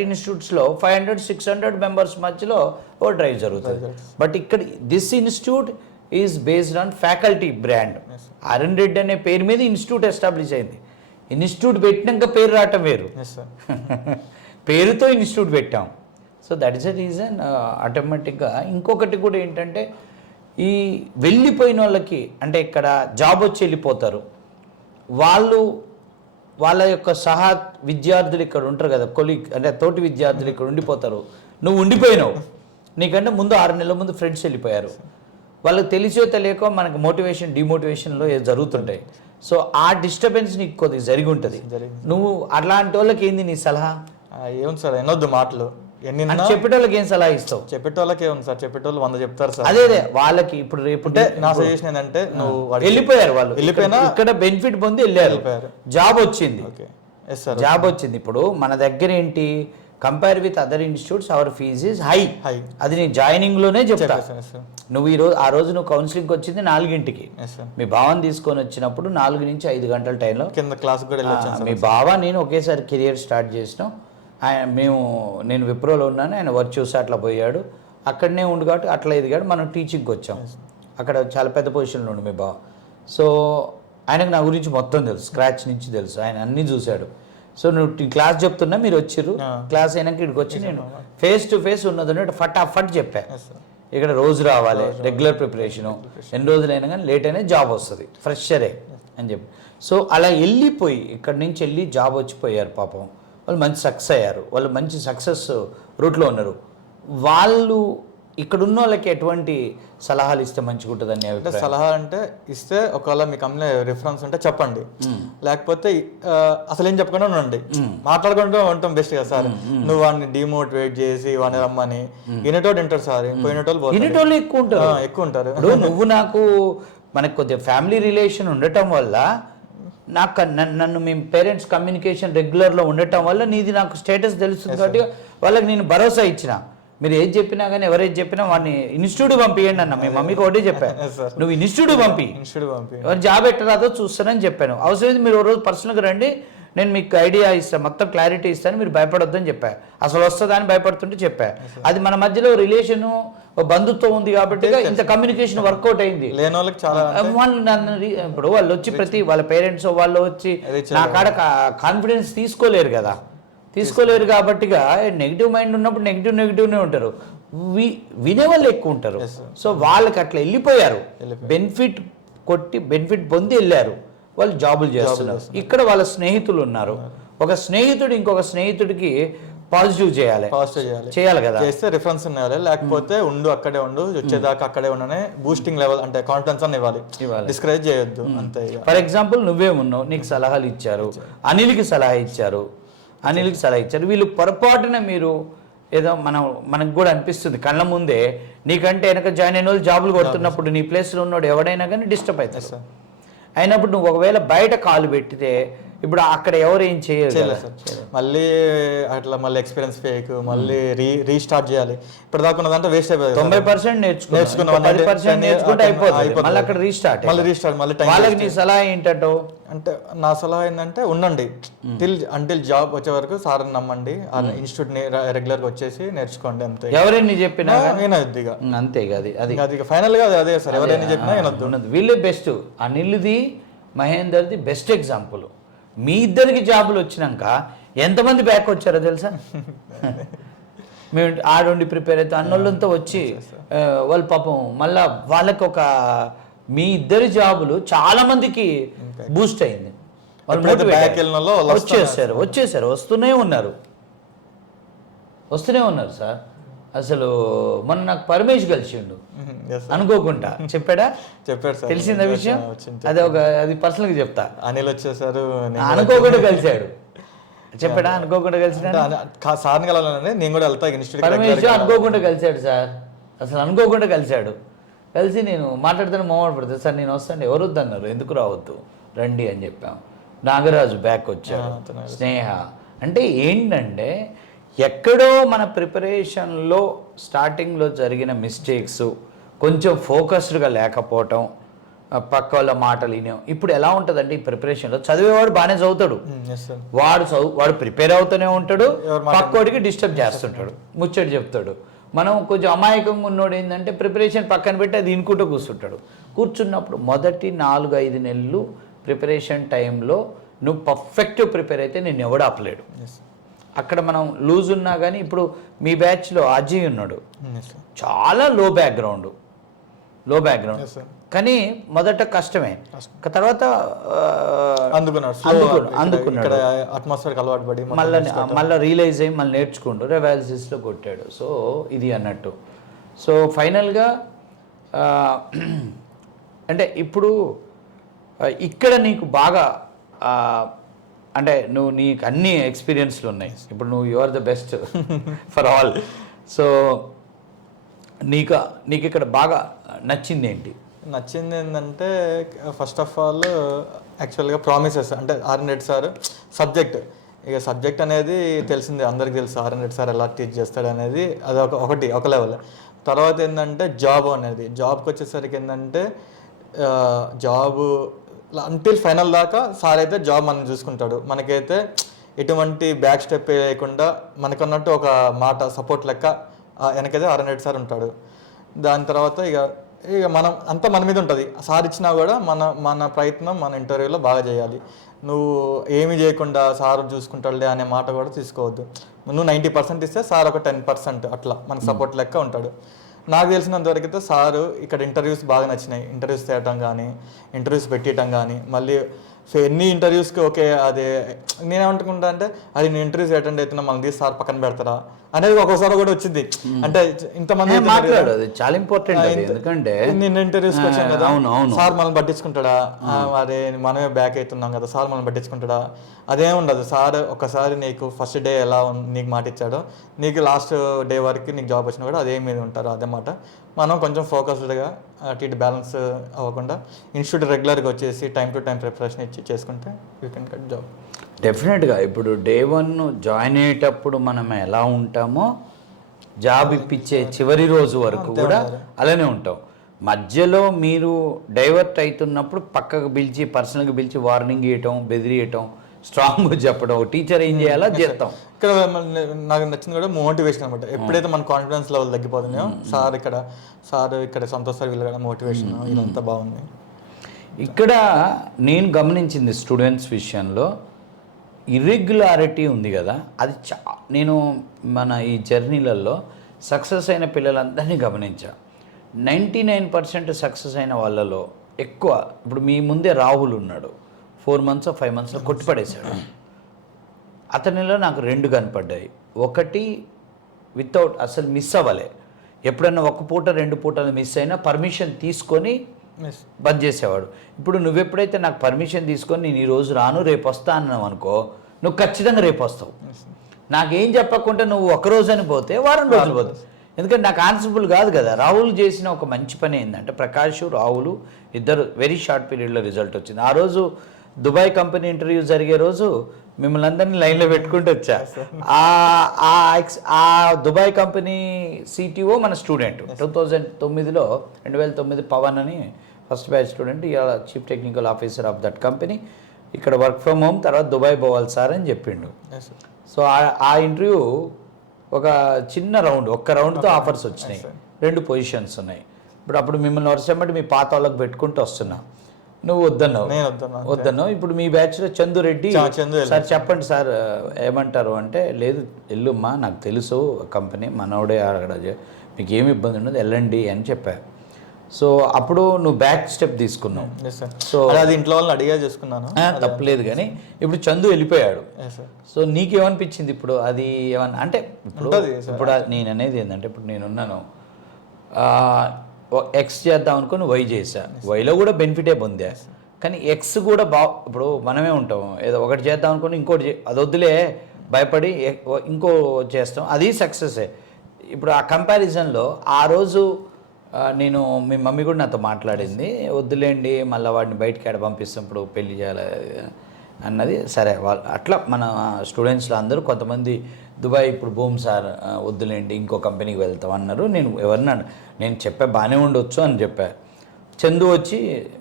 ఇన్స్టిట్యూట్స్లో 500-600 మెంబర్స్ మధ్యలో ఓ డ్రైవ్ జరుగుతుంది. బట్ ఇక్కడ this institute is based on faculty brand. RN Reddy అనే పేరు మీద ఇన్స్టిట్యూట్ ఎస్టాబ్లిష్ అయింది. ఇన్స్టిట్యూట్ పెట్టినాక పేరు రావటం వేరు, పేరుతో ఇన్స్టిట్యూట్ పెట్టాం. So that is the reason. ఆటోమేటిక్గా ఇంకొకటి కూడా ఏంటంటే, ఈ వెళ్ళిపోయిన వాళ్ళకి అంటే ఇక్కడ జాబ్ వచ్చి వెళ్ళిపోతారు, వాళ్ళ యొక్క సహా విద్యార్థులు ఇక్కడ ఉంటారు కదా, అంటే తోటి విద్యార్థులు ఇక్కడ ఉండిపోతారు. నువ్వు ఉండిపోయినావు, నీకంటే ముందు 6 నెలల ముందు ఫ్రెండ్స్ వెళ్ళిపోయారు. వాళ్ళకి తెలిసో తెలియకో మనకు డిమోటివేషన్లో జరుగుతుంటాయి. సో ఆ డిస్టర్బెన్స్ నీకు కొద్దిగా జరిగి ఉంటుంది. నువ్వు అట్లాంటి వాళ్ళకి ఏంది నీ సలహా? ఏముంది సార్, ఎన్నొద్దు మాటలు, చెప్పేటోళ్ళకి ఏం సలహా ఇస్తావు? చెప్పేటోళ్ళకి ఏముంది సార్, చెప్పేటోళ్ళు 100 చెప్తారు సార్. అదే వాళ్ళకి ఇప్పుడు రేపు నా సజెషన్ ఏంటంటే, నువ్వు వెళ్ళిపోయారు, వాళ్ళు వెళ్ళిపోయినా ఇక్కడ బెనిఫిట్ పొంది వెళ్ళారు, జాబ్ వచ్చింది. జాబ్ వచ్చింది. ఇప్పుడు మన దగ్గర ఏంటి, compare with other institutes our fees is high. అది నేను జాయినింగ్లోనే చెప్తా. నువ్వు ఆ రోజు నువ్వు కౌన్సిలింగ్కి వచ్చింది 4కి, మీ బావని తీసుకొని వచ్చినప్పుడు 4 నుంచి 5 గంటల టైంలో కింద క్లాస్ కూడా మీ బావ నేను ఒకేసారి కెరియర్ స్టార్ట్ చేసినాం. నేను విప్రోలో ఉన్నాను, ఆయన వర్క్ చూసి అట్లా పోయాడు, అక్కడనే ఉండు కాబట్టి అట్లా ఎదిగాడు. మనం టీచింగ్కి వచ్చాం, అక్కడ చాలా పెద్ద పొజిషన్లో ఉండు మీ బావ. సో ఆయనకు నా గురించి మొత్తం తెలుసు, స్క్రాచ్ నుంచి తెలుసు, ఆయన అన్నీ చూశాడు. సో నువ్వు క్లాస్ చెప్తున్నా, మీరు వచ్చిర్రు, క్లాస్ అయినాక ఇక్కడికి వచ్చి నేను ఫేస్ టు ఫేస్ ఉన్నది ఫటాఫట్ చెప్పా. ఇక్కడ రోజు రావాలి, రెగ్యులర్ ప్రిపరేషను, ఎన్ని రోజులైనా కానీ లేట్ అయినా జాబ్ వస్తుంది, ఫ్రెషరే. అని చెప్పి. సో అలా వెళ్ళిపోయి ఇక్కడి నుంచి వెళ్ళి జాబ్ వచ్చిపోయారు పాపం, వాళ్ళు మంచి సక్సెస్ అయ్యారు, వాళ్ళు మంచి సక్సెస్ రూట్లో ఉన్నారు. వాళ్ళు ఇక్కడ ఉన్న వాళ్ళకి ఎటువంటి సలహాలు ఇస్తే మంచిగా ఉంటుందని అంటే సలహా అంటే ఇస్తే ఒకవేళ మీ కంపెనీ రిఫరెన్స్ ఉంటే చెప్పండి, లేకపోతే అసలు ఏం చెప్పకుండా ఉండండి, మాట్లాడుకుంటూ ఉంటాం బెస్ట్ కదా సార్. నువ్వు వాడిని డిమోటివేట్ చేసి వాడిని రమ్మని వినేటోడు వింటారు సార్, పోయినటోళ్ళు ఎక్కువ ఉంటారు. ఇప్పుడు నువ్వు నాకు మనకు కొద్దిగా ఫ్యామిలీ రిలేషన్ ఉండటం వల్ల నాకు నన్ను మేము పేరెంట్స్ కమ్యూనికేషన్ రెగ్యులర్లో ఉండటం వల్ల నీది నాకు స్టేటస్ తెలుస్తుంది కాబట్టి వాళ్ళకి నేను భరోసా ఇచ్చిన. మీరు ఏది చెప్పినా కానీ ఎవరేది చెప్పినా వాడిని ఇన్స్టిట్యూట్ పంపించండి అన్న. మీ మమ్మీకి ఒకటే చెప్పాను, నువ్వు ఇన్స్టిట్యూట్ పంపి, జాబ్ ఎట్టరాదో చూస్తానని చెప్పాను. అవసరం మీరు ఒక రోజు పర్సనల్గా రండి, నేను మీకు ఐడియా ఇస్తాను, మొత్తం క్లారిటీ ఇస్తాను, మీరు భయపడొద్దని చెప్పా. అసలు వస్తుందా అని భయపడుతుంటే చెప్పా. అది మన మధ్యలో రిలేషను బంధుత్వం ఉంది కాబట్టి ఇంత కమ్యూనికేషన్ వర్కౌట్ అయింది. లేని వాళ్ళకి చాలా ఇప్పుడు వాళ్ళు వచ్చి ప్రతి వాళ్ళ పేరెంట్స్ వాళ్ళు వచ్చి నా కాడ కాన్ఫిడెన్స్ తీసుకోలేరు కాబట్టిగా నెగిటివ్ మైండ్ ఉన్నప్పుడు నెగిటివ్నే ఉంటారు, వినేవాళ్ళు ఎక్కువ ఉంటారు. సో వాళ్ళకి అట్లా వెళ్ళిపోయారు, బెనిఫిట్ పొంది వెళ్ళారు, వాళ్ళు జాబులు చేస్తున్నారు. ఇక్కడ వాళ్ళ స్నేహితులు ఉన్నారు, ఒక స్నేహితుడు ఇంకొక స్నేహితుడికి పాజిటివ్ చేయాలి కదా, చేస్తే రిఫరెన్స్ ఉండాలి, లేకపోతే అక్కడే ఉండు వచ్చేదాకా అక్కడే ఉండనే బూస్టింగ్ లెవెల్ అంటే కాన్ఫిడెన్స్ అని ఇవ్వాలి, డిస్కరేజ్ చేయొద్దు అంతే. ఫర్ ఎగ్జాంపుల్ నువ్వే ఉన్నావు, నీకు సలహాలు ఇచ్చారు, అనిల్కి సలహా ఇచ్చారు, వీళ్ళు పొరపాటున మీరు ఏదో మనకు కూడా అనిపిస్తుంది కళ్ళ ముందే, నీకంటే వెనక జాయిన్ అయిన వాళ్ళు జాబులు కొడుతున్నప్పుడు నీ ప్లేస్లో ఉన్నాడు ఎవడైనా కానీ డిస్టర్బ్ అవుతారు. అయినప్పుడు నువ్వు ఒకవేళ బయట కాలు పెట్టితే ఇప్పుడు అక్కడ ఎవరు ఏం చేయలేదు, మళ్ళీ అట్లా మళ్ళీ ఎక్స్పీరియన్స్ ఫేక్, మళ్ళీ రీస్టార్ట్ చేయాలి. ఇప్పుడు దాకా ఉన్నదంటే వేస్ట్ అయిపోయింది. 90% నేర్చుకుంటే అయిపోతుంది, మళ్ళీ అక్కడ రీస్టార్ట్ మళ్ళీ వాళ్ళకి నీ సలహా ఏంటో అంటే నా సలహా ఏంటంటే ఉండండి అంటిల్ జాబ్ వచ్చే వరకు సార్ నమ్మండి, ఇన్స్టిట్యూట్ రెగ్యులర్గా వచ్చేసి నేర్చుకోండి అంతే. ఎవరైనా చెప్పినా అంతే అది ఫైనల్ గా అదే సార్, ఎవరైనా చెప్పినా వీళ్ళే బెస్ట్. అనిల్ది మహేందర్ది బెస్ట్ ఎగ్జాంపుల్. మీ ఇద్దరికి జాబులు వచ్చినాక ఎంతమంది బ్యాక్ వచ్చారో తెలుసా? మేము ఆడుండి ప్రిపేర్ అయితే అన్నోళ్ళంతా వచ్చి వాళ్ళు పాపం మళ్ళా వాళ్ళకి ఒక మీ ఇద్దరి జాబులు చాలా మందికి బూస్ట్ అయింది, వాళ్ళు వచ్చేసారు వస్తూనే ఉన్నారు సార్. అసలు మొన్న నాకు పరమేష్ కలిసిండు అనుకోకుండా, చెప్పాడు సార్, తెలిసిందా విషయం? అది పర్సనల్గా చెప్తా. అనిల్ వచ్చేసారు, అనుకోకుండా కలిశాడు, చెప్పాడా? అనుకోకుండా కలిసినా సార్ని కలవాలని నేను కూడా వెళ్తా. పరమేష్ అనుకోకుండా కలిశాడు సార్, అసలు అనుకోకుండా కలిసి నేను మాట్లాడితే మొహమాట పడుతుంది సార్, నేను వస్తాను, ఎవరు వద్దన్నారు, ఎందుకు రావద్దు రండి అని చెప్పాం. నాగరాజు బ్యాక్ వచ్చాడు, స్నేహ. అంటే ఏంటంటే ఎక్కడో మన ప్రిపరేషన్లో స్టార్టింగ్లో జరిగిన మిస్టేక్స్, కొంచెం ఫోకస్డ్గా లేకపోవటం, పక్క వాళ్ళ మాటలు వినే. ఇప్పుడు ఎలా ఉంటుందంటే ఈ ప్రిపరేషన్లో చదివేవాడు బాగానే చదువుతాడు, వాడు ప్రిపేర్ అవుతూనే ఉంటాడు, పక్కోడికి డిస్టర్బ్ చేస్తుంటాడు, ముచ్చటి చెప్తాడు. మనం కొంచెం అమాయకంగా ఉన్నోడు ఏంటంటే ప్రిపరేషన్ పక్కన పెట్టి అది ఇనుకుంటూ కూర్చున్నప్పుడు మొదటి 4-5 నెలలు ప్రిపరేషన్ టైంలో నువ్వు పర్ఫెక్ట్గా ప్రిపేర్ అయితే నేను ఎవడు ఆపలేడు. అక్కడ మనం లూజ్ ఉన్నా కానీ ఇప్పుడు మీ బ్యాచ్లో అజయ్ ఉన్నాడు, చాలా లో బ్యాక్గ్రౌండ్ కానీ మొదట కష్టమే, తర్వాత అందుకున్నాడు, మళ్ళీ రియలైజ్ అయ్యి మళ్ళీ నేర్చుకుంటూ రెవాలిసిస్లో కొట్టాడు. సో ఇది అన్నట్టు. సో ఫైనల్గా అంటే ఇప్పుడు ఇక్కడ నీకు బాగా అంటే నీకు అన్ని ఎక్స్పీరియన్స్లు ఉన్నాయి, ఇప్పుడు నువ్వు you are the best for all. So నీకు ఇక్కడ బాగా నచ్చింది ఏంటంటే ఫస్ట్ ఆఫ్ ఆల్ యాక్చువల్గా ప్రామిసెస్ అంటే ఆర్ఎన్ రెడ్డి సార్ సబ్జెక్ట్ అనేది తెలిసిందే, అందరికి తెలుసు ఆర్ఎన్ రెడ్డి సార్ ఎలా టీచ్ చేస్తాడు అనేది, అది ఒక లెవెల్. తర్వాత ఏంటంటే జాబ్కి వచ్చేసరికి ఏంటంటే జాబ్ అంటిల్ ఫైనల్ దాకా సార్ అయితే జాబ్ మనం చూసుకుంటాడు, మనకైతే ఎటువంటి బ్యాక్ స్టెప్ వేయకుండా మనకున్నట్టు ఒక మాట సపోర్ట్ లెక్క వెనకైతే ఆర్ఎన్ రెడ్డి సార్ ఉంటాడు. దాని తర్వాత ఇక మనం అంతా మన మీద ఉంటుంది, సార్ ఇచ్చినా కూడా మన ప్రయత్నం మన ఇంటర్వ్యూలో బాగా చేయాలి. నువ్వు ఏమి చేయకుండా సార్ చూసుకుంటాడులే అనే మాట కూడా తీసుకోవద్దు. నువ్వు 90% ఇస్తే సార్ ఒక 10% అట్లా మనకు సపోర్ట్ లెక్క ఉంటాడు. నాకు తెలిసినంత వరకు అయితే సారు ఇక్కడ ఇంటర్వ్యూస్ బాగా నచ్చినాయి. ఇంటర్వ్యూస్ చేయటం కానీ, ఇంటర్వ్యూస్ పెట్టడం కానీ, మళ్ళీ సో ఎన్ని ఇంటర్వ్యూస్కి ఓకే. అదే నేనేమనుకుంటా అంటే అది నేను ఇంటర్వ్యూస్ అటెండ్ అవుతున్నా మళ్ళీ సార్ పక్కన పెడతారా అనేది ఒక్కోసారి కూడా వచ్చింది. అంటే ఇంతమంది మాట్లాడు చాలా ఇంపార్టెంట్, ఎందుకంటే నేను ఇంటర్వ్యూస్కి వచ్చాను కదా, సార్ మనల్ని పట్టించుకుంటాడా, అదే మనమే బ్యాక్ అవుతున్నాం కదా, సార్ మనల్ని పట్టించుకుంటాడా, అదేం ఉండదు. సార్ ఒకసారి నీకు ఫస్ట్ డే ఎలా నీకు మాట ఇచ్చాడో నీకు లాస్ట్ డే వరకు నీకు జాబ్ వచ్చినా కూడా అదే మీద ఉంటారు. అదే మాట మనం కొంచెం ఫోకస్డ్గా అటు ఇటు బ్యాలెన్స్ అవ్వకుండా ఇన్స్టిట్యూట్ రెగ్యులర్గా వచ్చేసి టైం టు టైం ప్రిపరేషన్ ఇచ్చి చేసుకుంటే యూ కెన్ కట్ జాబ్. డెఫినెట్గా ఇప్పుడు డే 1 జాయిన్ అయ్యేటప్పుడు మనం ఎలా ఉంటామో జాబ్ ఇప్పించే చివరి రోజు వరకు కూడా అలానే ఉంటాం. మధ్యలో మీరు డైవర్ట్ అవుతున్నప్పుడు పక్కకు పిలిచి పర్సనల్గా పిలిచి వార్నింగ్ ఇవ్వటం, బెదిరియటం, స్ట్రాంగ్గా చెప్పడం, టీచర్ ఏం చేయాలో చేస్తాం. ఇక్కడ నాకు నచ్చింది కూడా మోటివేషన్ అనమాట. ఎప్పుడైతే మన కాన్ఫిడెన్స్ లెవెల్ తగ్గిపోతున్నాయో సార్ ఇక్కడ సంతోష్ సార్ వీళ్ళు కూడా మోటివేషన్ ఇదంతా బాగుంది. ఇక్కడ నేను గమనించింది స్టూడెంట్స్ విషయంలో ఇర్రెగ్యులారిటీ ఉంది కదా, అది నేను మన ఈ జర్నీలలో సక్సెస్ అయిన పిల్లలందరినీ గమనించా. 99% సక్సెస్ అయిన వాళ్ళలో ఎక్కువ, ఇప్పుడు మీ ముందే రాహుల్ ఉన్నాడు, 4 months 5 months కొట్టిపడేశాడు. అతనిలో నాకు 2 కనపడ్డాయి. ఒకటి వితౌట్ అసలు మిస్ అవ్వలే, ఎప్పుడన్నా 1 పూట 2 పూటలు మిస్ అయినా పర్మిషన్ తీసుకొని బంద్ చేసేవాడు. ఇప్పుడు నువ్వెప్పుడైతే నాకు పర్మిషన్ తీసుకొని నేను ఈరోజు రాను రేపు వస్తా అన్నావు అనుకో, నువ్వు ఖచ్చితంగా రేపు వస్తావు. నాకేం చెప్పకుండా నువ్వు 1 రోజు అని పోతే వారం రోజులు పోతావు, ఎందుకంటే నాకు ఆన్సరబుల్ కాదు కదా. రాహుల్ చేసిన ఒక మంచి పని ఏంటంటే ప్రకాష్ రాహుల్ ఇద్దరు వెరీ షార్ట్ పీరియడ్లో రిజల్ట్ వచ్చింది. ఆ రోజు దుబాయ్ కంపెనీ ఇంటర్వ్యూ జరిగే రోజు మిమ్మల్ని అందరినీ లైన్లో పెట్టుకుంటూ వచ్చా. ఆ దుబాయ్ కంపెనీ సిటిఓ మన స్టూడెంట్ 2009 పవన్ అని ఫస్ట్ బ్యాచ్ స్టూడెంట్, ఇవాళ chief technical officer of that company. ఇక్కడ వర్క్ ఫ్రమ్ హోమ్ తర్వాత దుబాయ్ పోవాలి సార్ అని చెప్పిండు. సో ఆ ఇంటర్వ్యూ ఒక చిన్న రౌండ్, ఒక్క రౌండ్తో ఆఫర్స్ వచ్చినాయి, 2 పొజిషన్స్ ఉన్నాయి. అప్పుడు మిమ్మల్ని వర్షం మీ పాత వాళ్ళకి పెట్టుకుంటూ వస్తున్నా, నువ్వు వద్దన్నావు. ఇప్పుడు మీ బ్యాచ్లో చందు రెడ్డి సార్ చెప్పండి సార్ ఏమంటారు అంటే, లేదు ఎల్లుమ్మా నాకు తెలుసు కంపెనీ మనోడే అక్కడ మీకు ఏమి ఇబ్బంది ఉండదు వెళ్ళండి అని చెప్పా. సో అప్పుడు నువ్వు బ్యాక్ స్టెప్ తీసుకున్నావు. సో అది ఇంట్లో వాళ్ళని అడిగా చేసుకున్నాను, తప్పలేదు. కానీ ఇప్పుడు చందు వెళ్ళిపోయాడు. సో నీకేమనిపించింది ఇప్పుడు? అది ఏమన్నా అంటే ఇప్పుడు నేను అనేది ఏంటంటే, ఇప్పుడు నేనున్నాను ఎక్స్ చేద్దాం అనుకుని వై చేశా, వైలో కూడా బెనిఫిటే పొందా. కానీ ఎక్స్ కూడా ఇప్పుడు మనమే ఉంటాం, ఏదో ఒకటి చేద్దాం అనుకుని ఇంకోటి అది వద్దులే భయపడి ఇంకో చేస్తాం, అది సక్సెసే. ఇప్పుడు ఆ కంపారిజన్లో ఆ రోజు నేను మీ మమ్మీ కూడా నాతో మాట్లాడింది, వద్దులేండి మళ్ళీ వాడిని బయటికి ఆడ పంపిస్తాం ఇప్పుడు పెళ్లి చేయాలి అన్నది. సరే వాళ్ళు అట్లా మన స్టూడెంట్స్లో అందరూ కొంతమంది దుబాయ్ ఇప్పుడు భూమి సార్ వద్దులేండి ఇంకో కంపెనీకి వెళ్తాం అన్నారు. నేను చెప్పా బాగానే ఉండొచ్చు అని చెప్పా. చందు వచ్చి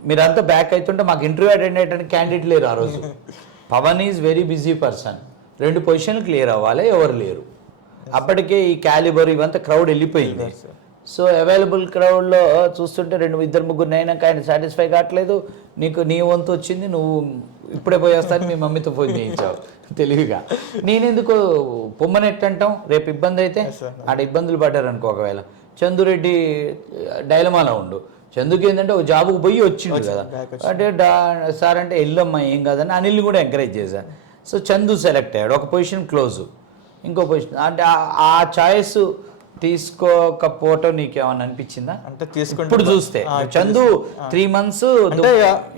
మీరంతా బ్యాక్ అవుతుంటే మాకు ఇంటర్వ్యూ అటెండ్ అయ్యడానికి క్యాండిడేట్ లేరు ఆ రోజు. Pavan is very busy person, 2 పొజిషన్లు క్లియర్ అవ్వాలి, ఎవరు లేరు. అప్పటికే ఈ క్యాలిబర్ ఇవంతా క్రౌడ్ వెళ్ళిపోయింది. సో అవైలబుల్ క్రౌడ్లో చూస్తుంటే 2-3 అయినాక ఆయన సాటిస్ఫై కావట్లేదు. నీ వంతు వచ్చింది, నువ్వు ఇప్పుడే పోయి వస్తాను మీ మమ్మీతో ఫోన్ చేయించావు తెలివిగా. నేనెందుకు పొమ్మనెట్టంటాం, రేపు ఇబ్బంది అయితే ఆడ ఇబ్బందులు పడ్డారనుకో. ఒకవేళ చందురెడ్డి డైలమాలో ఉండు, చందుకి ఏంటంటే ఒక జాబుకు పోయి వచ్చిండు కదా, అంటే సార్ అంటే వెళ్ళమ్మా ఏం కాదని అనిల్ని కూడా ఎంకరేజ్ చేశాను. సో చందు సెలెక్ట్ అయ్యాడు, ఒక పొజిషన్ క్లోజు, ఇంకో పొజిషన్. అంటే ఆ చాయిస్ తీసుకోకపోవటం నీకేమన్నా అనిపించిందా? అంటే తీసుకుంటే ఇప్పుడు చూస్తే చందు 3 months